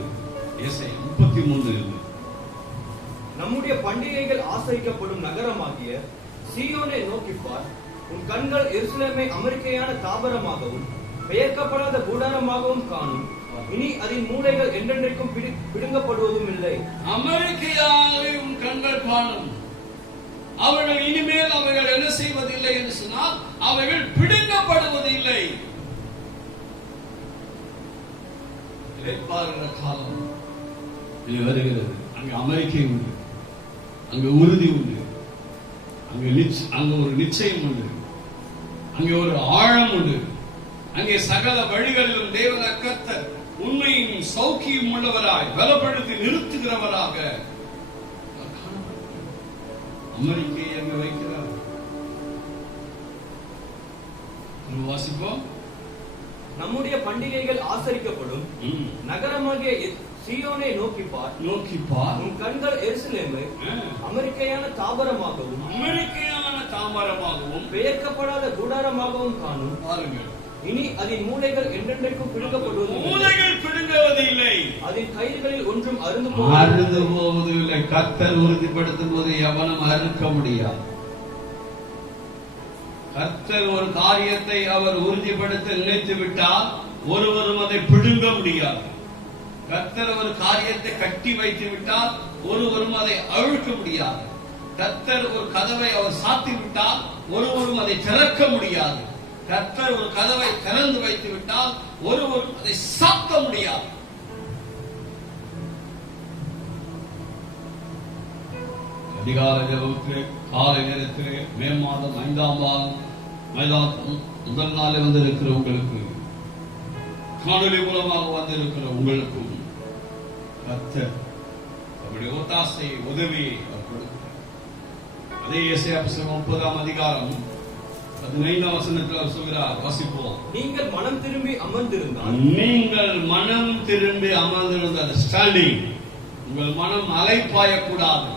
எசேயா 33:20. நம்முடைய பண்டிகைகள் ஆசரிக்கப்படும் நகரமாகிய சீயோனை நோக்கிப்பார். உன் கண்கள் எருசலேமை அமெரிக்கையான தாபரமாகவும் பெயர்க்கப்படாத கூடாரமாகவும் காணும். இனி அதன் மூலைகள் என்றென்றைக்கும் பிடுங்கப்படுவதும் இல்லை. அமெரிக்கையாக உன் கண்கள் காணும். அவர்கள் இனிமேல் அவர்கள் என்ன செய்வதில்லை என்று சொன்னால் அவர்கள் பிடுங்கப்படுவதில்லை. இளைப்பாறுகிற காலம் இது வருகிறது. அங்கு அமெரிக்கை உண்டு, அங்கு உறுதி உண்டு, அங்கு ஒரு நிச்சயம் உண்டு, அங்கே ஒரு ஆழம் உண்டு. அங்கே சகல வழிகளிலும் தேவன கர்த்தர் உண்மையும் சௌக்கியம் உள்ளவராய் பலப்படுத்தி நிறுத்துகிறவராக அமெரிக்கையை அங்கு வைக்கிறார். வாசிப்போம். நம்முடைய பண்டிகைகள் ஆசரிக்கப்படும் நகரமாகிய சீயோனை நோக்கிப்பார். உன் கண்கள் எருசலேமை அமெரிக்கையான தாபரமாகவும் பெயர்க்கப்படாத கூடாரமாகவும் காணும். பாருங்கள், இனி அதன் மூலைகள் என்றென்றைக்கும் பிடுங்குவதில்லை. அதன் கயிறுகளில் ஒன்றும் அருந்து போவதில்லை. கர்த்தர் உறுதிப்படுத்தும் போது எவனும் அறுக்க முடியாது. கர்த்தர் ஒரு காரியத்தை அவர் உறுதிப்படுத்த நினைத்து விட்டால் ஒருவரும் அதை பிடுங்க முடியாது. கர்த்தர் ஒரு காரியத்தை கட்டி வைத்து விட்டால் ஒருவரும் அதை அழுக்க முடியாது. கர்த்தர் ஒரு கதவை அவர் சாத்தி விட்டால் ஒருவரும் அதை திறக்க முடியாது. கர்த்தர் ஒரு கதவை திறந்து வைத்து விட்டால் ஒருவரும் அதை சாத்த முடியாது. அதிகால ஜெபத்திலே காலை நேரத்திலே மே மாதம் 5ஆம் முதல் நாளே வந்திருக்கிற உங்களுக்கு, காணொலி மூலமாக வந்திருக்கிற உங்களுக்கும் கர்த்தர் அவருடைய ஒத்தாசை உதவியை கொடுக்கிறார். அதே எசேயா 30ஆம் அதிகாரம் 15ஆம் வசனத்தில் சொல்கிறார். வாசிப்போம். நீங்கள் மனம் திரும்பி அமர்ந்திருந்தால் ஸ்டாண்டிங், உங்கள் மனம் அலைப்பாயக்கூடாது,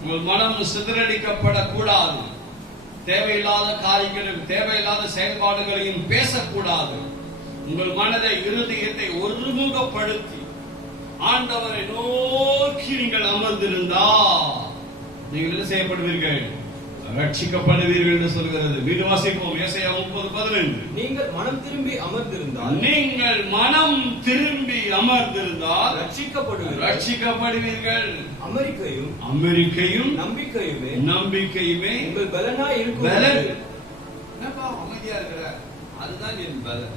உங்கள் மனம் சிதறடிக்கப்படக்கூடாது, தேவையில்லாத காரியங்களையும் தேவையில்லாத செயல்பாடுகளையும் பேசக்கூடாது. உங்கள் மனதை இருதயத்தை ஒருமுகப்படுத்தி ஆண்டவரை நோக்கி நீங்கள் அமர்ந்திருந்தால் நீங்கள் என்ன செய்யப்படுவீர்கள்? ரட்சிக்கப்படுவீர்கள் என்று சொல்கிறது. வீடு வாசிப்போம். ஏசாயா 30:15. நீங்கள் மனம் திரும்பி அமர்ந்திருந்தால் நீங்கள் மனம் திரும்பி அமர்ந்திருந்தால் ரட்சிக்கப்படுவீர்கள். அமெரிக்கையும் நம்பிக்கையுமே உங்கள் பலனாய் இருக்கும். என்னப்பா அமைதியா இருக்கிற? அதுதான் என் பலன்.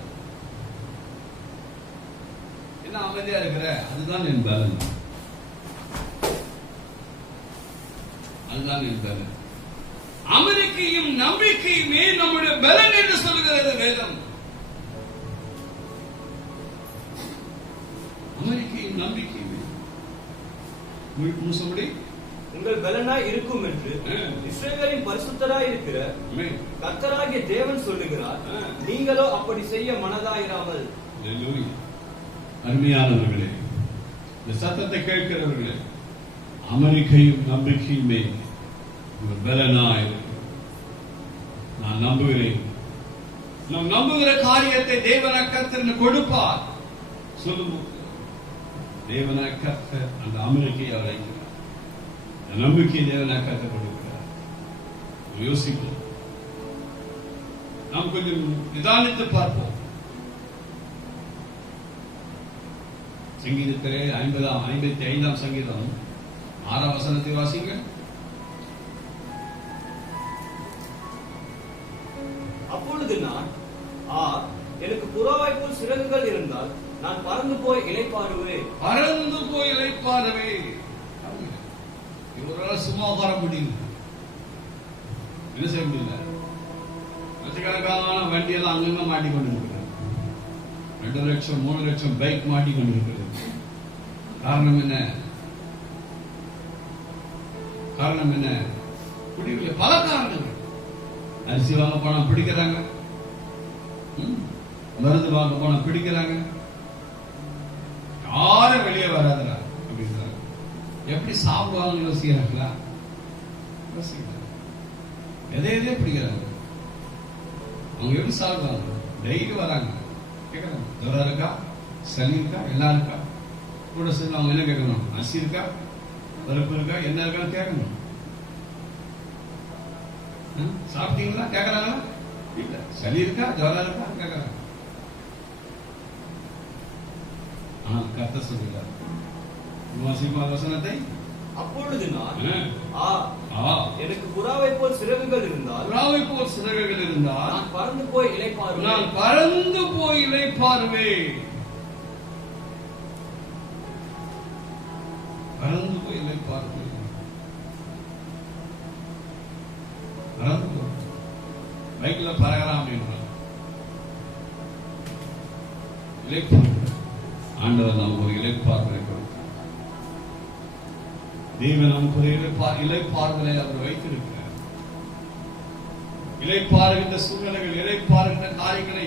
என்ன அமைதியா இருக்கிற? அதுதான் என் பலன். அதுதான் என் பலன். அமெரிக்கையும் நம்பிக்கையுமே நம்முடைய பலன் என்று சொல்கிறது வேதம். அமெரிக்கையும் நம்பிக்கையுமே முழுசபடி உங்கள் பலனாய் இருக்கும் என்று இஸ்ரவேலின் பரிசுத்தராய் இருக்கிற கர்த்தராகிய தேவன் சொல்லுகிறார். நீங்களோ அப்படி செய்ய மனதாயிராமல். அருமையானவர்களே, இந்த சத்தத்தை கேட்கிறவர்களே, அமெரிக்கையும் நம்பிக்கையுமே பலனாய் நான் நம்புகிறேன். நாம் நம்புகிற காரியத்தை தேவனாய் கர்த்தர் கொடுப்பார். சொல்லுவோம், தேவனாய் கர்த்தர் அந்த அமெரிக்கையை அழைக்கிறார். நம்பிக்கை தேவனாய் கர்த்தர் கொடுக்கிறார். யோசிப்போம். நாம் கொஞ்சம் நிதானித்து பார்ப்போம். சங்கீதத்திலே 55ஆம் சங்கீதம் 6ஆம் வசனத்தை வாசிங்க. அப்பொழுது நான், எனக்கு புறாவைப் போல் சிறகுகள் இருந்தால் நான் பறந்து போய் இளைப்பாறுவேன். இவரால் சும்மா உட்கார முடியும். என்ன செய்ய முடியல? லட்சக்கணக்கான வண்டியெல்லாம் அங்கங்க மாட்டிக்கொண்டு இருக்கிறார். 2 லட்சம் 3 லட்சம் பைக் மாட்டிக்கொண்டு இருக்கிறது. காரணம் என்ன? முடியவில்லை. பல காரணங்கள். அரிசி வாங்க போனா பிடிக்கிறாங்க, மருந்து வாங்க போனா பிடிக்கிறாங்க, யாரும் வெளியே வராதுரா அப்படிங்கிறாங்க. எப்படி சாப்பிடுவாங்க யோசிக்கிறாங்களா? எதையே பிடிக்கிறாங்க. அவங்க எப்படி சாப்பிடுவாங்க? டெய்லி வராங்க, கேட்கறாங்க, ஜுரம் இருக்கா, சளி இருக்கா, எல்லாம் இருக்கா. கூட சேர்ந்து அவங்க என்ன கேட்கணும்? அரிசி இருக்கா, பருப்பு இருக்கா, என்ன இருக்கான்னு கேட்கணும். சாப்பிட்டீங்களா கேட்கறாங்களா? இல்ல. சளி இருக்கா, ஜுரம் இருக்கா கேட்கறாங்க. ஆனால் கர்த்தர் சொல்கிறார், வசனத்தை, அப்பொழுது நான், எனக்கு புறாவைப் போல் சிறகுகள் இருந்தால் நான் பறந்து போய் இளைப்பாறுவேன். பைக்ல பறக்கலாம் அப்படின்ற ஆண்டவர் நமக்கு ஒரு இளைப்பாறுதலை கொடுத்தார். தேவன் நமக்கு ஒரு இளைப்பாறுதலை அவர் வைத்திருக்கிறார். இளைப்பாறுகின்ற சூழ்நிலைகள், இளைப்பாறுகின்ற காரியங்களை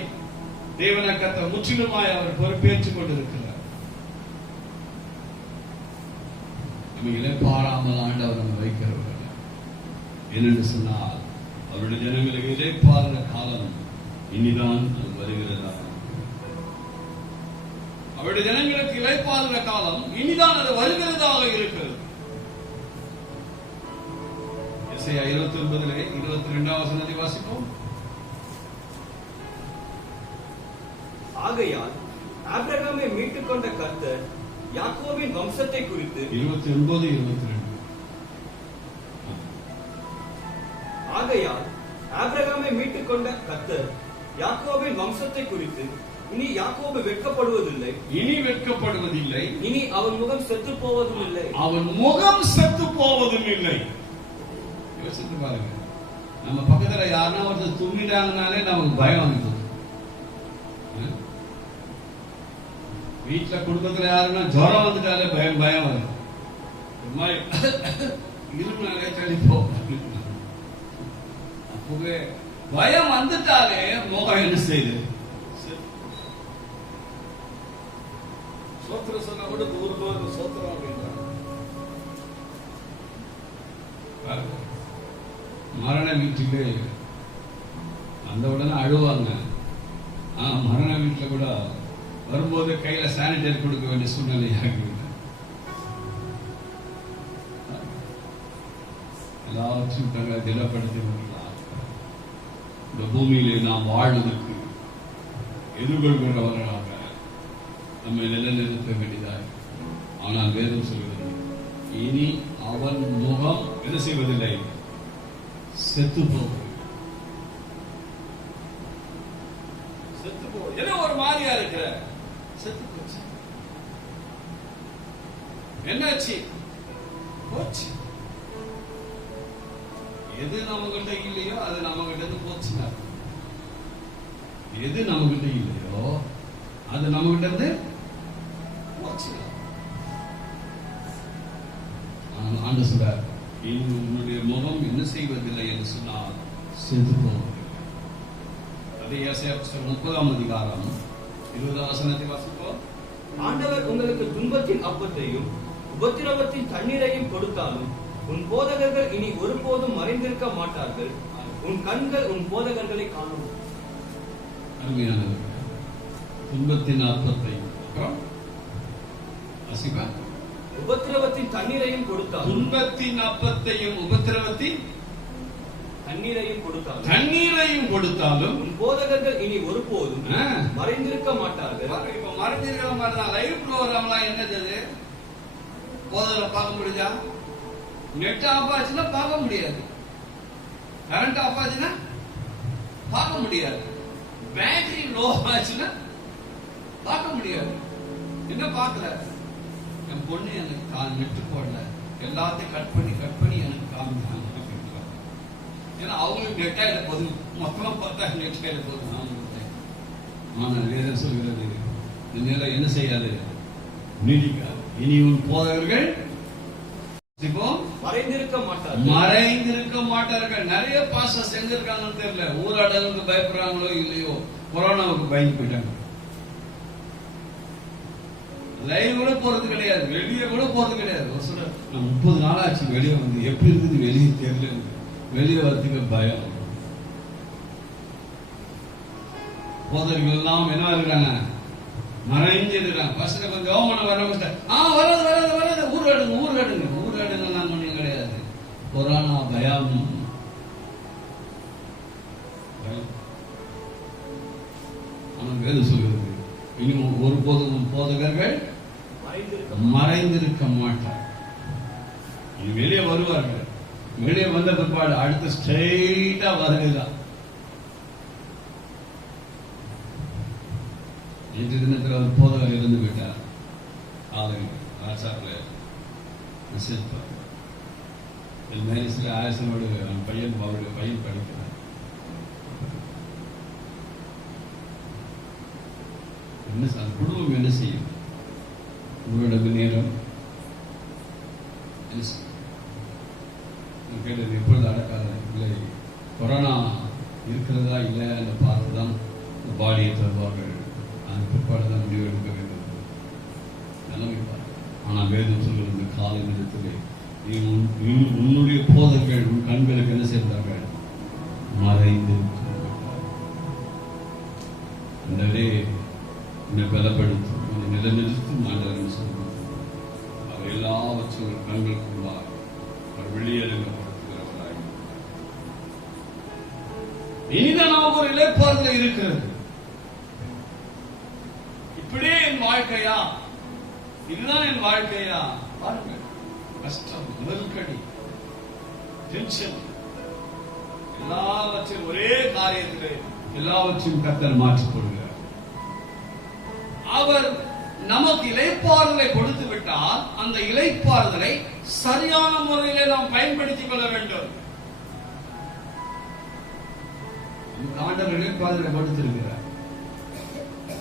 தேவனை கர்த்தர் முற்றிலுமாய் அவர் பொறுப்பேற்றுக் கொண்டிருக்கிறார். நம்ம இளைப்பாறாமல் ஆண்டவர் நம்ம வைக்கிறவர்கள் என்னென்று சொன்னால், அவருடைய ஜனங்களுக்கு இளைப்பாறுகிற காலம் இனிதான் அது வருகிறதா? அவருடைய ஜனங்களுக்கு இளைப்பாறுகிற காலம் இனிதான் அது வருகிறதாக இருக்கிறது. எசேயா 29:22 வசனத்தை வாசிப்போம். ஆகையால் ஆபிரகாமை மீட்டுக் கொண்ட கர்த்தர் யாக்கோபின் வம்சத்தை குறித்து 29:22. ஆகையால் ஆபிரகாமை மீட்டுக் கொண்ட கர்த்தர் யாக்கோபின் வம்சத்தை குறித்து இனி யாக்கோபு வெட்கப்படுவதில்லை, இனி அவன் முகம் செத்து போவதும் இல்லை. யோசித்து பாருங்க. நம்ம பக்கத்துல யாருன்னா ஒருத்தர் தும்மிட்டாங்கனாலே நமக்கு பயம் வந்துடும். வீட்டுல குடும்பத்துல யாருன்னா ஜுரம் வந்துட்டாலே பயம் வரும். இருமுனாலே தெளிப்போ. அப்பவே பயம் வந்துட்டாலே முகம் என்ன செய்யுது? சோத்திர சொன்னா கூட தூரமா சோத்திரம் அப்படின்றாங்க. மரண வீட்டுக்கு அந்த உடனே அழுவாங்க. மரண வீட்டுல கூட வரும்போது கையில சானிடைசர் கொடுக்க வேண்டிய சூழ்நிலை ஆகிவிட்டது. எல்லாவற்றையும் தங்களை திடப்படுத்தி கொள்ளலாம். இந்த பூமியிலே நாம் வாழ்வதற்கு எதிர்கொள்கிறவர்களாக நம்மை நிலைநிறுத்த வேண்டியதாக. ஆனால் வேதம் சொல்கிறது, இனி அவன் முகம் என்ன செய்வதில்லை, செத்து போகும். செத்து போ, என்ன ஒரு மாதிரியா இருக்கிற, செத்து போச்சு. என்னாச்சு, போச்சு. எது நம்மகிட்ட இல்லையோ அது நம்மகிட்ட இருந்து போச்சுன்னா, எது நம்மகிட்ட இல்லையோ அது நம்மகிட்ட இருந்து போச்சு. ஆண்டு சொல்றார், உன்னுடைய முகம் என்ன செய்வதில்லை என்று சொன்னால் செத்து போவதில்லை. அதே ஏசாயா புத்தகம் 30ஆம் அதிகாரம் 20ஆம் வசனத்தை வாசிப்போம். ஆண்டவர் உங்களுக்கு துன்பத்தின் அப்பத்தையும் உபத்திரவத்தின் தண்ணீரையும் கொடுத்தாலும் உன் போதகர்கள் இனி ஒருபோதும் மறைந்திருக்க மாட்டார்கள். உன் கண்கள் உன் போதகர்களை காணும். அருமையானவர், துன்பத்தின் அப்பத்தை உபத்திரவத்தின் தண்ணீரையும் கொடுத்தாலும், துன்பத்தின் அப்பத்தையும் உபத்திரவத்தின் தண்ணீரையும் கொடுத்தாலும் உன் போதகர்கள் இனி ஒருபோதும் மறைந்திருக்க மாட்டார்கள். இப்ப மறைந்திருக்கிற மாதிரி தான் லைவ் ப்ரோக்ராம்லாம் என்னது, போதகரை பார்க்க முடியுதா? நெட் ஆஃப் ஆச்சுன்னா பார்க்க முடியாது, கரண்ட் ஆஃப் ஆச்சுன்னா பார்க்க முடியாது, பேட்டரி லோ ஆச்சுன்னா பார்க்க முடியாது. என்ன பார்க்கல, என் பொண்ணு எனக்கு நெட்டு போடல, எல்லாத்தையும் கட் பண்ணி எனக்கு காமிக்கிறாங்க. ஏன்னா அவங்களுக்கு நெட் ஆயிட போது, மொத்தமா பார்த்தா நெட் ஆயிட போது. ஆனால் வேதம் சொல்கிறது, இந்த நேரம் என்ன செய்யாது, நீடிக்காது. இனி உன் போதவர்கள் மறைந்திருக்க மாட்டார்கள். நிறைய பாஸ்டர்ஸ் எங்க இருக்காங்கன்னு தெரியல. ஊரடங்குக்கு பயப்படுறாங்களோ இல்லையோ, கொரோனாவுக்கு பயந்து போயிட்டாங்க. லைவ் கூட போறது கிடையாது, வெளியே கூட போறது கிடையாது. ஒரு சொல்ல 30 நாள் ஆச்சு வெளியே வந்து, எப்படி இருக்குது வெளியே தெரியல, வெளியே வரதுக்கு பயம். போதர்கள் எல்லாம் என்ன இருக்கிறாங்க, மறைஞ்சு இருக்கிறாங்க. பசங்க கொஞ்சம் ஓமனை வர வராது ஊராடுங்க நான் ஒன்றும் கிடையாது. கொரோனா பயம். ஆனால் வேதம் சொல்கிறது, இன்னும் ஒருபோதும் போதகர்கள் மறைந்திருக்க மாட்டார். வெளியே வருவார்கள். வெளியே வந்த பிற்பாடு அடுத்த ஸ்ட்ரெயிட்டா வருகிறார். இன்று தினத்தில் ஒரு போதகர் இருந்து விட்டார். மேலிசில ஆயசனோடு அவருடைய பையன் படிக்கிறார். என்ன குடும்பம் என்ன செய்யும்? உங்களோட நேரம் கேட்டது எப்பொழுது அடக்காத இல்லை, கொரோனா இருக்கிறதா இல்லை என்று பார்த்துதான் பாடியை தருவார்கள். அந்த பிற்பாடுதான் முடிவு எடுக்க வேண்டும் நிலைமைப்பார். ஆனால் வேதம் சொல்லுவது காலை நேரத்திலே உன்னுடைய போதர்கள் உன் கண்களுக்கு என்ன செய்தார்கள், மறைந்து என்னை பலப்படுத்தும், என்னை நிலைநிறுத்தும் ஆண்டவர் சொல்லுவோம். அவர் எல்லாவற்றும் கண்களுக்குள்ளார் அவர் வெளியேறப்படுத்துகிறவராய். இனிதான் நமக்கு ஒரு இளைப்பாறுதல் இருக்கிறது. இப்படியே என் வாழ்க்கையா, இதுதான் என் வாழ்க்கையா? பாருங்கள், கஷ்டம், நெருக்கடி, டென்ஷன், எல்லாவற்றையும் ஒரே காரியத்திலே எல்லாவற்றையும் கர்த்தர் மாற்றிக் கொள்கிறார். அவர் நமக்கு இளைப்பாறுதலை கொடுத்து விட்டால் அந்த இளைப்பாறுதலை சரியான முறையிலே நாம் பயன்படுத்திக் கொள்ள வேண்டும். ஆண்டவர் இளைப்பாறுதலை கொடுத்திருக்கிறார்,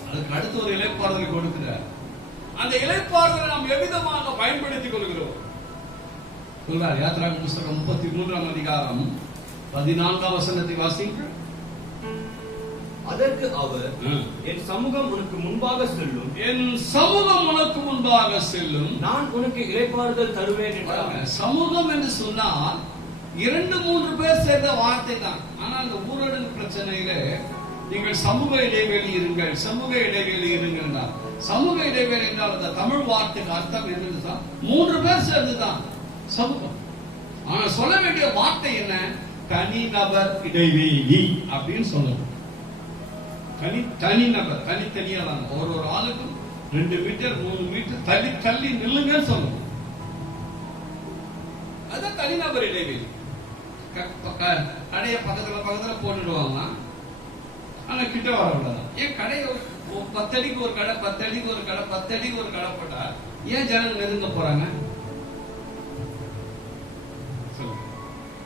அதுக்கு அடுத்து ஒரு இளைப்பாறுதலை கொடுக்கிறார். அந்த இளைப்பாறுதலை நாம் எவ்விதமாக பயன்படுத்திக் கொள்கிறோம் சொல்றார். யாத்திராகமம் புத்தகம் 33ஆம் அதிகாரம் 14ஆம் வசனத்தை வாசிங்கள். அதற்கு அவர், என் சமூகம் உனக்கு முன்பாக செல்லும், என் சமூகம் உனக்கு முன்பாக செல்லும், நான் உனக்கு இளைப்பாறுதல் தருவேன் என்றார். சமூகம் என்று சொன்னால் 2-3 பேர் சேர்ந்த வார்த்தை தான். ஆனால் அந்த ஊரடங்கு பிரச்சனையில நீங்கள் சமூக இடைவெளி இருங்கள், சமூக இடைவெளி இருங்கள். சமூக இடைவெளி என்றால் அந்த தமிழ் வார்த்தைக்கு அர்த்தம் என்னதுதான், 3 பேர் சேர்ந்துதான் சமூகம். ஆனா சொல்ல வேண்டிய வார்த்தை என்ன? தனிநபர் இடைவெளி அப்படின்னு சொல்லணும். தனிநபர், தனித்தனியா ஒரு ஆளுக்கும் 2 மீட்டர் 3 மீட்டர் தள்ளி தள்ளி நில்லுங்கன்னு சொல்லணும். அதான் தனிநபர் இடைவெளி. கடைய பக்கத்துல போட்டுடுவாங்க, ஆனா கிட்ட வரக்கூடாது. ஏன் கடை 10 அடிக்கு ஒரு கடை, 10 அடிக்கு ஒரு கடை, 10 அடிக்கு ஒரு கடை போட்டா ஏன் ஜனங்க நெருங்க போறாங்க?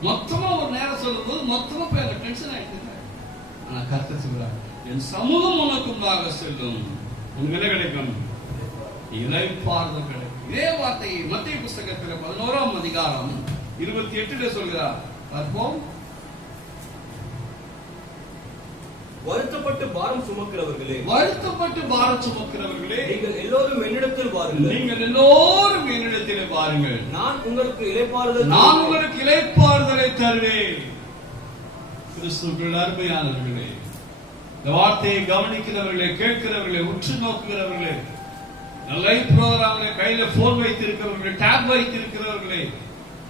மொத்தமா ஒரு நேரம் சொல்லும் போது மொத்தமா போய் அங்க டென்ஷன் ஆயிட்டு. ஆனா கர்த்தர் சொல்றார், என் சமூகம் உனக்கு முன்பாக செல்லும், உனக்கு என்ன கிடைக்கும்? இளைப்பாறுதல் கிடைக்கும். இதே வார்த்தையை மத்திய புஸ்தகத்தில் 11ஆம் அதிகாரம் 28 சொல்கிறார். பார்ப்போம். வருத்தப்பட்டு பாரம் சுமக்கிறவர்களே, நீங்கள் எல்லோரும் என்னிடத்தில் வாருங்கள், நான் உங்களுக்கு இளைப்பாறுதலை தருவேன். கிறிஸ்துவுக்குள் அருமையானவர்களே, இந்த வார்த்தையை கவனிக்கிறவர்களே, கேட்கிறவர்களே, உற்று நோக்குகிறவர்களே, லைவ் ப்ரோகிராம்ல கையில போன் வைத்திருக்கிறவர்களே, டேப் வைத்திருக்கிறவர்களே,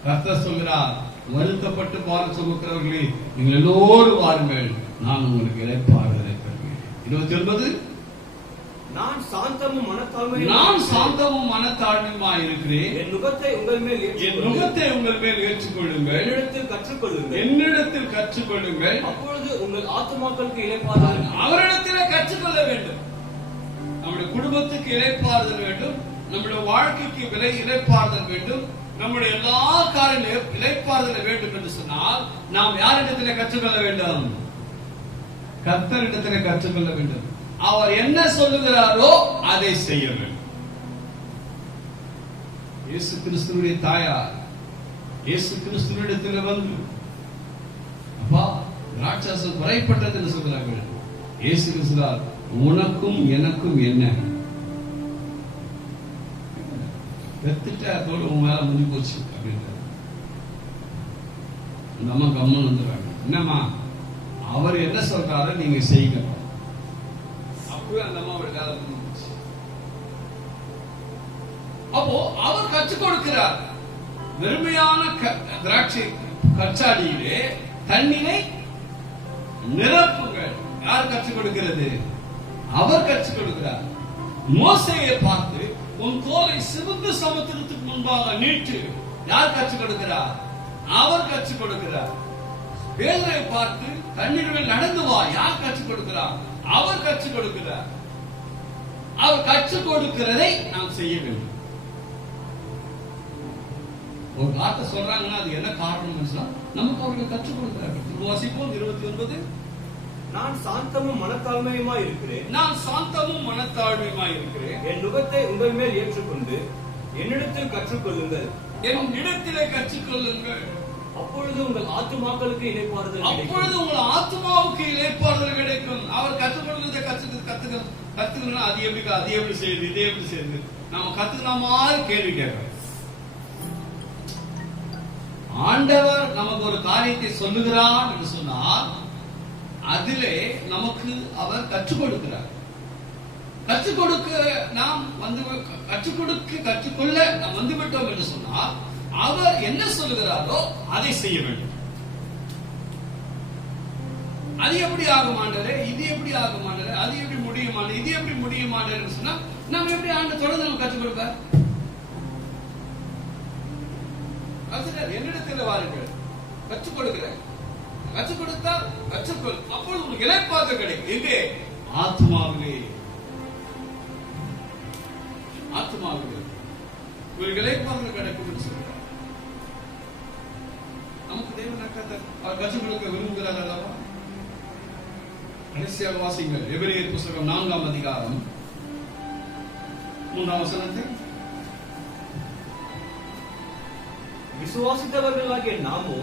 கர்த்தர் சொல்கிறார், வருத்தப்பட்டு பாரம் சுமக்கிறவர்களே, நீங்கள் எல்லோரும் வாருங்கள், நான் உங்களுக்கு இளைப்பாறுதலை தருவேன். 29, நான் சாந்தமும் மனத்தாழ்மையுமாய் இருக்கிறேன், என் நுகத்தை உங்கள் மேல் ஏற்றுக்கொள்ளுங்கள், என்னிடத்தில் கற்றுக்கொள்ளுங்கள், அப்பொழுது உங்கள் ஆத்துமாக்களுக்கு இளைப்பாறுதல். அவரிடத்திலே கற்றுக்கொள்ள வேண்டும். நம்முடைய குடும்பத்துக்கு இளைப்பாறுதல் வேண்டும், நம்முடைய வாழ்க்கைக்கு இளைப்பாறுதல் வேண்டும், நம்முடைய எல்லா காரியங்களும் இளைப்பாறுதல் வேண்டும் என்று சொன்னால் நாம் யாரிடத்திலே கற்றுக்கொள்ள வேண்டும்? கர்த்தரிடத்திலே கற்றுக்கொள்ள வேண்டும். அவர் என்ன சொல்லுகிறாரோ அதை செய்ய வேண்டும். இயேசு கிறிஸ்துவினுடைய தாயார் இயேசு கிறிஸ்துவினிடத்தில் வந்து, அப்பா ராட்சசம் குறைப்பட்டது என்று சொல்கிறார்கள். இயேசு கிறிஸ்துவார், உனக்கும் எனக்கும் என்ன? வெத்துட்ட அதோடு உன் மேல முடிஞ்சு போச்சு அப்படின்றார். அந்த அம்மா கம்மன் வந்துடுறாங்க. என்னம்மா, அவர் என்ன சொல்றாரு நீங்க செய்யுங்க. அப்பவே அந்த அம்மாவோட கால முடிஞ்சு. அப்போ அவர் கற்றுக் கொடுக்கிறார். வெறுமையான திராட்சை கச்சாடியிலே தண்ணீரை நிரப்புங்கள். யார் கற்றுக் கொடுக்கிறது? அவர் கற்றுக் கொடுக்கிறார். மோசேயை பார்த்து, உன் தோலை சிவந்து சமுத்திரத்துக்கு முன்பாக நீட்டு. யார் கற்றுக் கொடுக்கிறார்? அவர் கற்றுக் கொடுக்கிறார். பேதுரை பார்த்து தண்ணீரில் நடந்து வா. யார் கற்றுக் கொடுக்கிறார்? அவர் கற்றுக் கொடுக்கிறார். அவர் கற்றுக் கொடுக்கிறதை நாம் செய்ய வேண்டும். ஒரு வார்த்தை சொல்றாங்கன்னா அது என்ன காரணம்? நமக்கு அவர்கள் கற்றுக் கொடுக்கிறார்கள். வாசிப்போம் 29. நான் சாந்தமும் மனத்தாழ்மையுமாய் இருக்கிறேன், என் நுகத்தை உங்கள் மேல் ஏற்றுக்கொண்டு என்னிடத்தில் கற்றுக்கொள்ளுங்கள், என்னிடத்திலே கற்றுக்கொள்ளுங்கள், அப்பொழுது உங்கள் ஆத்துமாக்களுக்கு இளைப்பாறுதல் கிடைக்கும். அவர் கற்றுக் கொடுக்கிறதை கத்துக்கணும். அது எப்படி செய்யுது, இது எப்படி செய்யுது, நம்ம கத்துக்கிற மாதிரி கேள்வி கேட்கிறோம். ஆண்டவர் நமக்கு ஒரு காரியத்தை சொல்லுகிறார் என்று சொன்னால் அதிலே நமக்கு அவர் கற்றுக் கொடுக்கிறார். கற்றுக்கொள்ள நாம் வந்துவிட்டோம் என்று சொன்னால் அவர் என்ன சொல்லுகிறாரோ அதை செய்ய வேண்டும். அது எப்படி ஆகும் ஆண்டவரே, இது எப்படி ஆகும் ஆண்டவரே, அது எப்படி முடியும் ஆண்டவரே, இது எப்படி முடியும் ஆண்டவரே சொன்னா நம்ம எப்படி ஆண்டு தொடர்ந்து நம்ம கற்றுக் கொடுப்பார்? என்னிடத்தில் வாருங்கள், கற்றுக் கொடுக்கிறேன். கற்றுக் கொடுத்தால் கற்றுக்கொள், அப்பொழுது உங்களுக்கு இளைப்பாறுதல் கிடைக்கும். எங்கே? ஆத்மாவிலே. உங்களுக்கு இளைப்பாறுதல் கிடைக்கும் என்று சொல்றார். நமக்கு தேவன் அவர் கற்றுக் கொடுக்க விரும்புகிறார் அல்லவா? கடைசியாக வாசிங்கள் எபிரேயர் புத்தகம் 4ஆம் அதிகாரம் 3ஆம் வசனத்தை. விசுவாசித்தவர்களாகிய நாமோ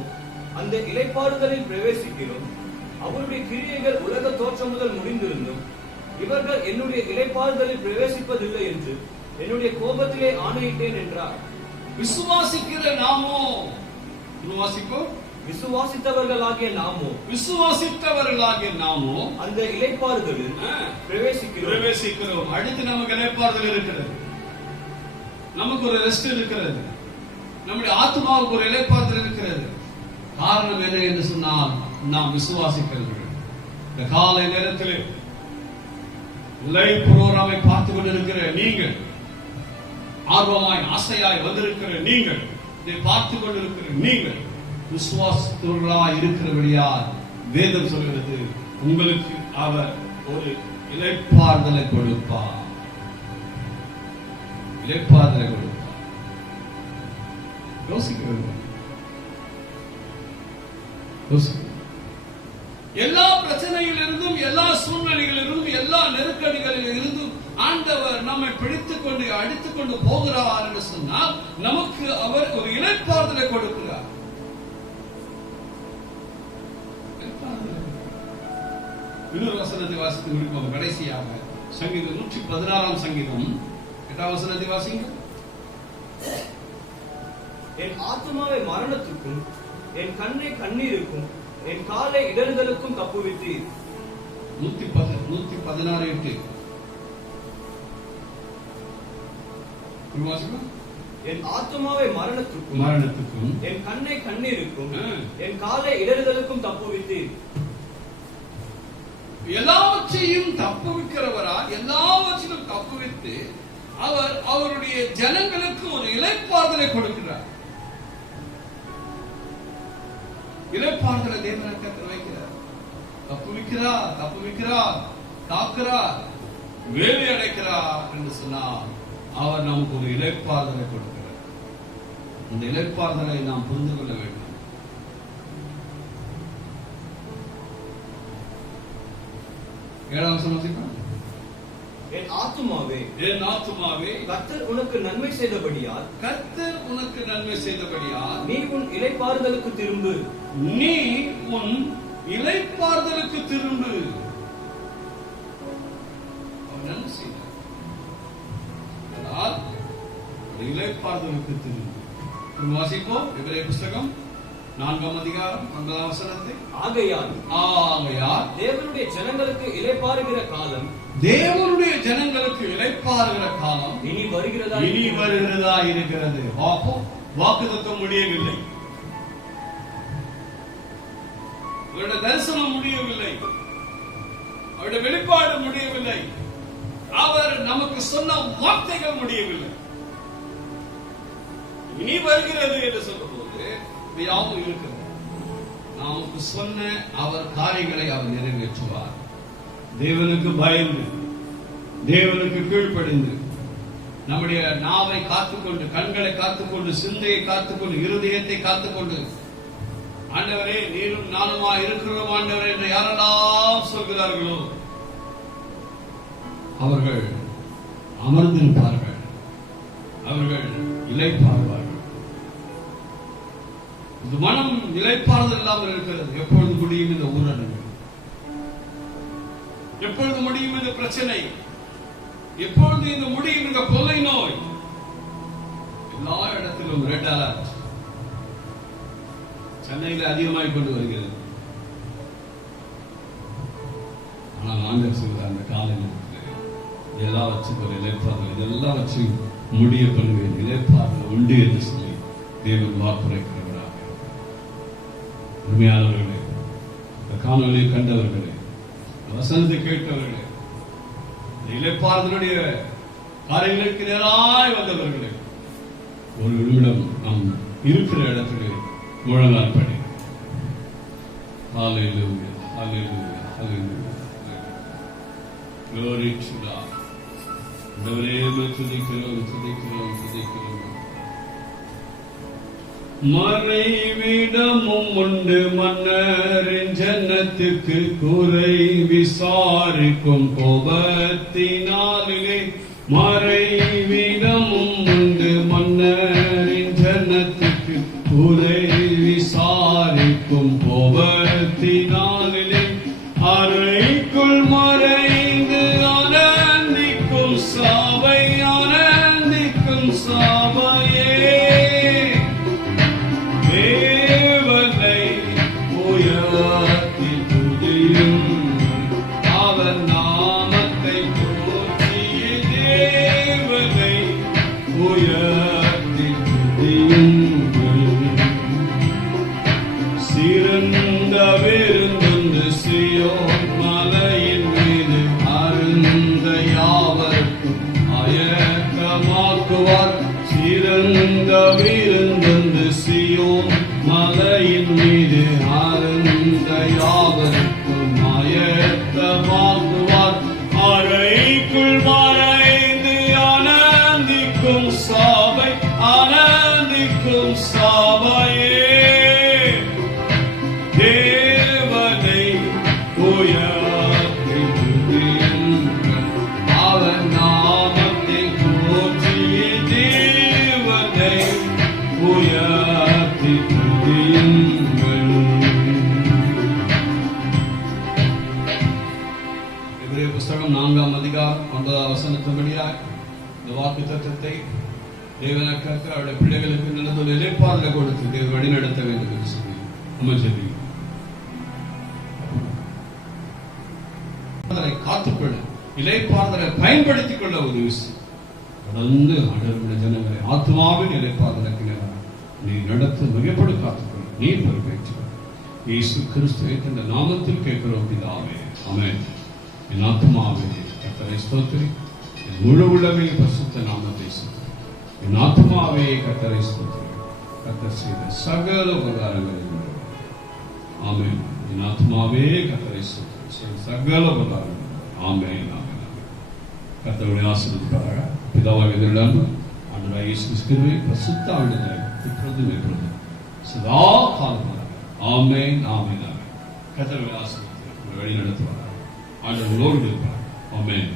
அந்த இளைப்பாறுதலில் பிரவேசிக்கிறோம். அவருடைய கிரியைகள் உலக தோற்றம் முதல் முடிந்திருந்தும் இவர்கள் என்னுடைய இளைப்பாறுதலில் பிரவேசிப்பதில்லை என்று என்னுடைய கோபத்திலே ஆணையிட்டேன் என்றார். விசுவாசிக்கிற நாமோ, விசுவாசித்தவர்களாகிய நாமோ அந்த இளைப்பாறுதலில் பிரவேசிக்கிறோம். அடுத்து நமக்கு இளைப்பாறுதல் இருக்கிறது, நமக்கு ஒரு ரெஸ்ட் இருக்கிறது. நம்முடைய ஆத்மாவுக்கு ஒரு இளைப்பாறுதல் இருக்கிறது. காரணம் என்ன என்று சொன்னால், நாம் விசுவாசிக்கிறவர்கள். இந்த காலை நேரத்தில் லைவ் புரோகிராமை பார்த்து கொண்டிருக்கிற நீங்கள், ஆர்வமாய் ஆசையாய் வந்திருக்கிற நீங்கள், இதை பார்த்து கொண்டிருக்கிற நீங்கள் விசுவாசத்தோர்களாய் இருக்கிறபடியால் வேதம் சொல்கிறது, உங்களுக்கு அவர் ஒரு இளைப்பாறுதலை கொடுப்பார். இளைப்பாறுதலை கொடுப்பார். யோசிக்க வேண்டும். எல்லா பிரச்சனையிலிருந்தும், எல்லா சூழ்நிலைகளிலிருந்தும், எல்லா நெருக்கடிகளில் இருந்தும் ஆண்டவர் நம்மை பிடித்துக் கொண்டு அடித்துக் கொண்டு போகிறார் என்று சொன்னால், நமக்கு அவர் ஒரு இளைப்பாறுதலை கொடுக்கிறார். இன்னொரு வசனத்தை வாசித்து முடிப்போம். கடைசியாக சங்கீதம் 116 சங்கீதம் 8 வசனத்தை வாசிங்க. என் ஆத்துமாவை மரணத்துக்கும், என் கண்ணை கண்ணீருக்கும், என் காலை இடறுதலுக்கும் தப்புவித்தீர். 116:8. என் ஆத்துமாவை மரணத்துக்கும், என் கண்ணை கண்ணீருக்கும், என் காலை இடறுதலுக்கும் தப்புவித்தீர். எல்லாவற்றையும் தப்புவிக்கிறவரா, எல்லாவற்றையும் தப்புவித்து அவர் அவருடைய ஜனங்களுக்கு ஒரு இளைப்பாறுதலை கொடுக்கிறார். இளைப்பாறுதலை தேவனுக்கு வைக்கிறார். தப்புவிக்கிறார், காக்கிறார், வேலை அடைக்கிறார் என்று சொன்னால் அவர் நமக்கு ஒரு இளைப்பாறுதலை கொடுக்கிறார். இந்த இளைப்பாறுதலை நாம் புரிந்து கொள்ள வேண்டும். என் ஆத்துமாவே, கர்த்தர் உனக்கு நன்மை செய்தபடியால், நீ உன் இளைப்பாறுதலுக்கு திரும்பு. இளைப்பாறுதலுக்கு திரும்பு. வாசிப்போம் எபிரேய புஸ்தகம் 4 அதிகாரம் 9 வசனத்தை. ஆகையால் தேவனுடைய ஜனங்களுக்கு இளைப்பாறுகிற காலம், இனி வருகிறதா இருக்கிறது. வாக்குத்தத்தம் முடியவில்லை, அவருடைய தரிசனம் முடியவில்லை, அவருடைய வெளிப்பாடு முடியவில்லை, அவர் நமக்கு சொன்ன வார்த்தைகள் முடியவில்லை. இனி வருகிறது என்று சொல்லும்போது யாவும் இருக்கிறது. நமக்கு சொன்ன அவர் காரியங்களை அவர் நிறைவேற்றுவார். தேவனுக்கு பயந்து, தேவனுக்கு கீழ்ப்படிந்து, நம்முடைய நாவை காத்துக்கொண்டு, கண்களை காத்துக்கொண்டு, சிந்தையை காத்துக்கொண்டு, இருதயத்தை காத்துக்கொண்டு, ஆண்டவரே நீரும் நானுமா இருக்கிறோம் ஆண்டவரே என்று யாரெல்லாம் சொல்கிறார்களோ அவர்கள் அமர்ந்திருப்பார்கள், அவர்கள் இளைப்பாறுவார்கள். இந்த மனம் இளைப்பாறுதல் இல்லாமல் இருக்கிறது. எப்பொழுது முடியும் இந்த ஊரடங்கு? எப்பொழுது முடியும் இந்த பிரச்சனை? எப்பொழுது இந்த முடியும் இந்த கொள்ளை நோய்? எல்லா இடத்திலும் ரெட் அலர்ட். சென்னையில் அதிகமாகிக் கொண்டு வருகிறது. ஆனால் ஆண்டவர் சொல்கிறார், அந்த காலையில் இதெல்லாம் வச்சு ஒரு இளைப்பாறுதல், இதெல்லாம் வச்சு முடிய பண்ணுவேன், இளைப்பாறுதல் உண்டு என்று சொல்லி தேவன் வாக்குரைக்கிறவராக. உண்மையானவர்களே, இந்த காணொலியை கண்டவர்களே, வசனத்தை கேட்டவர்களே, இளைப்பாறுதலுடைய காரியங்களுக்கு நேராய் வந்தவர்களே, ஒரு நிமிடம் நாம் இருக்கிற இடத்திலே முழங்கால் படி. ஹல்லேலூயா, ஹல்லேலூயா, ஹல்லேலூயா. Glory to God. துதிக்கிறோம். மறைவிடமும் உண்டு மன்னரின் ஜன்னத்துக்கு, குறை விசாரிக்கும் கோபத்தினாலே. மறைவிடமும் உண்டு மன்னரின் ஜன்னத்துக்கு, குறை விசாரிக்கும் கோபத்தினாலே. அறைக்குள் மறைந்து ஆனந்திக்கும் சபை, ஆனந்திக்கும் சபையே. தேவனை உயர்த்தி துதியும், அவர் நாமத்தை போற்றிய. தேவனை உயர்த்தி துதியும், துதிக்கும் சபையே தேவனை உயர்த்தி துதியுங்கள். அவர் நாமத்தை போற்றி தேவனை உயர்த்தி துதியுங்கள். எபிரேய புஸ்தகம் 4ஆம் அதிகாரம் 9ஆம் வசனத்தின்படியாய் இந்த வாக்குத்தத்தத்தை தேவனாகிய கர்த்தர் அவருடைய பிள்ளைகளுக்கு நல்லதொரு இளைப்பாறுதலை கொடுத்து தேவன் வழிநடத்த வேண்டும் என்று சொல்லி நம்ம ஜெபிக்கிறோம். அதை காத்துக்கொள்ள, இளைப்பாறுதலை பயன்படுத்திக் கொள்ள உதவி செய்யும். தொடர்ந்து ஆண்டவருடைய ஜனங்களை ஆத்மாவின் இளைப்பாறுதலுக்கு நேராக நீ நடத்த மிகப்படு காத்துக்கொள்ள நீ பொறுப்பேற்றுக்கொள். இயேசு கிறிஸ்துவை தந்த நாமத்தில் கேட்கிறோம் பிதாவே, ஆமென். என் ஆத்மாவே கர்த்தரை ஸ்தோத்திரி, என் முழு உள்ளமே பரிசுத்த நாமத்தை ஸ்தோத்திரி. என் ஆத்மாவே கர்த்தரை ஸ்தோத்திரி, கர்த்தர் செய்த சகல உபகாரங்களையும். ஆமென். என் ஆத்மாவே கர்த்தரை ஸ்தோத்திரி, சகல உபகாரங்கள். ஆமென், ஆமென். கர்த்தருடைய ஆசீர்வாதத்துக்காக பிதாவாகிய தேவனாகிய ஆண்டவராகிய இயேசு கிறிஸ்துவின் பரிசுத்த ஆண்டவரே இப்பொழுதும் எப்பொழுதும் சதா காலமாக. ஆமென், ஆமென், ஆமென். கர்த்தருடைய ஆசீர்வாதத்தை வழி நடத்துவார். ஆண்டவரோடு இருப்பார். ஆமென்.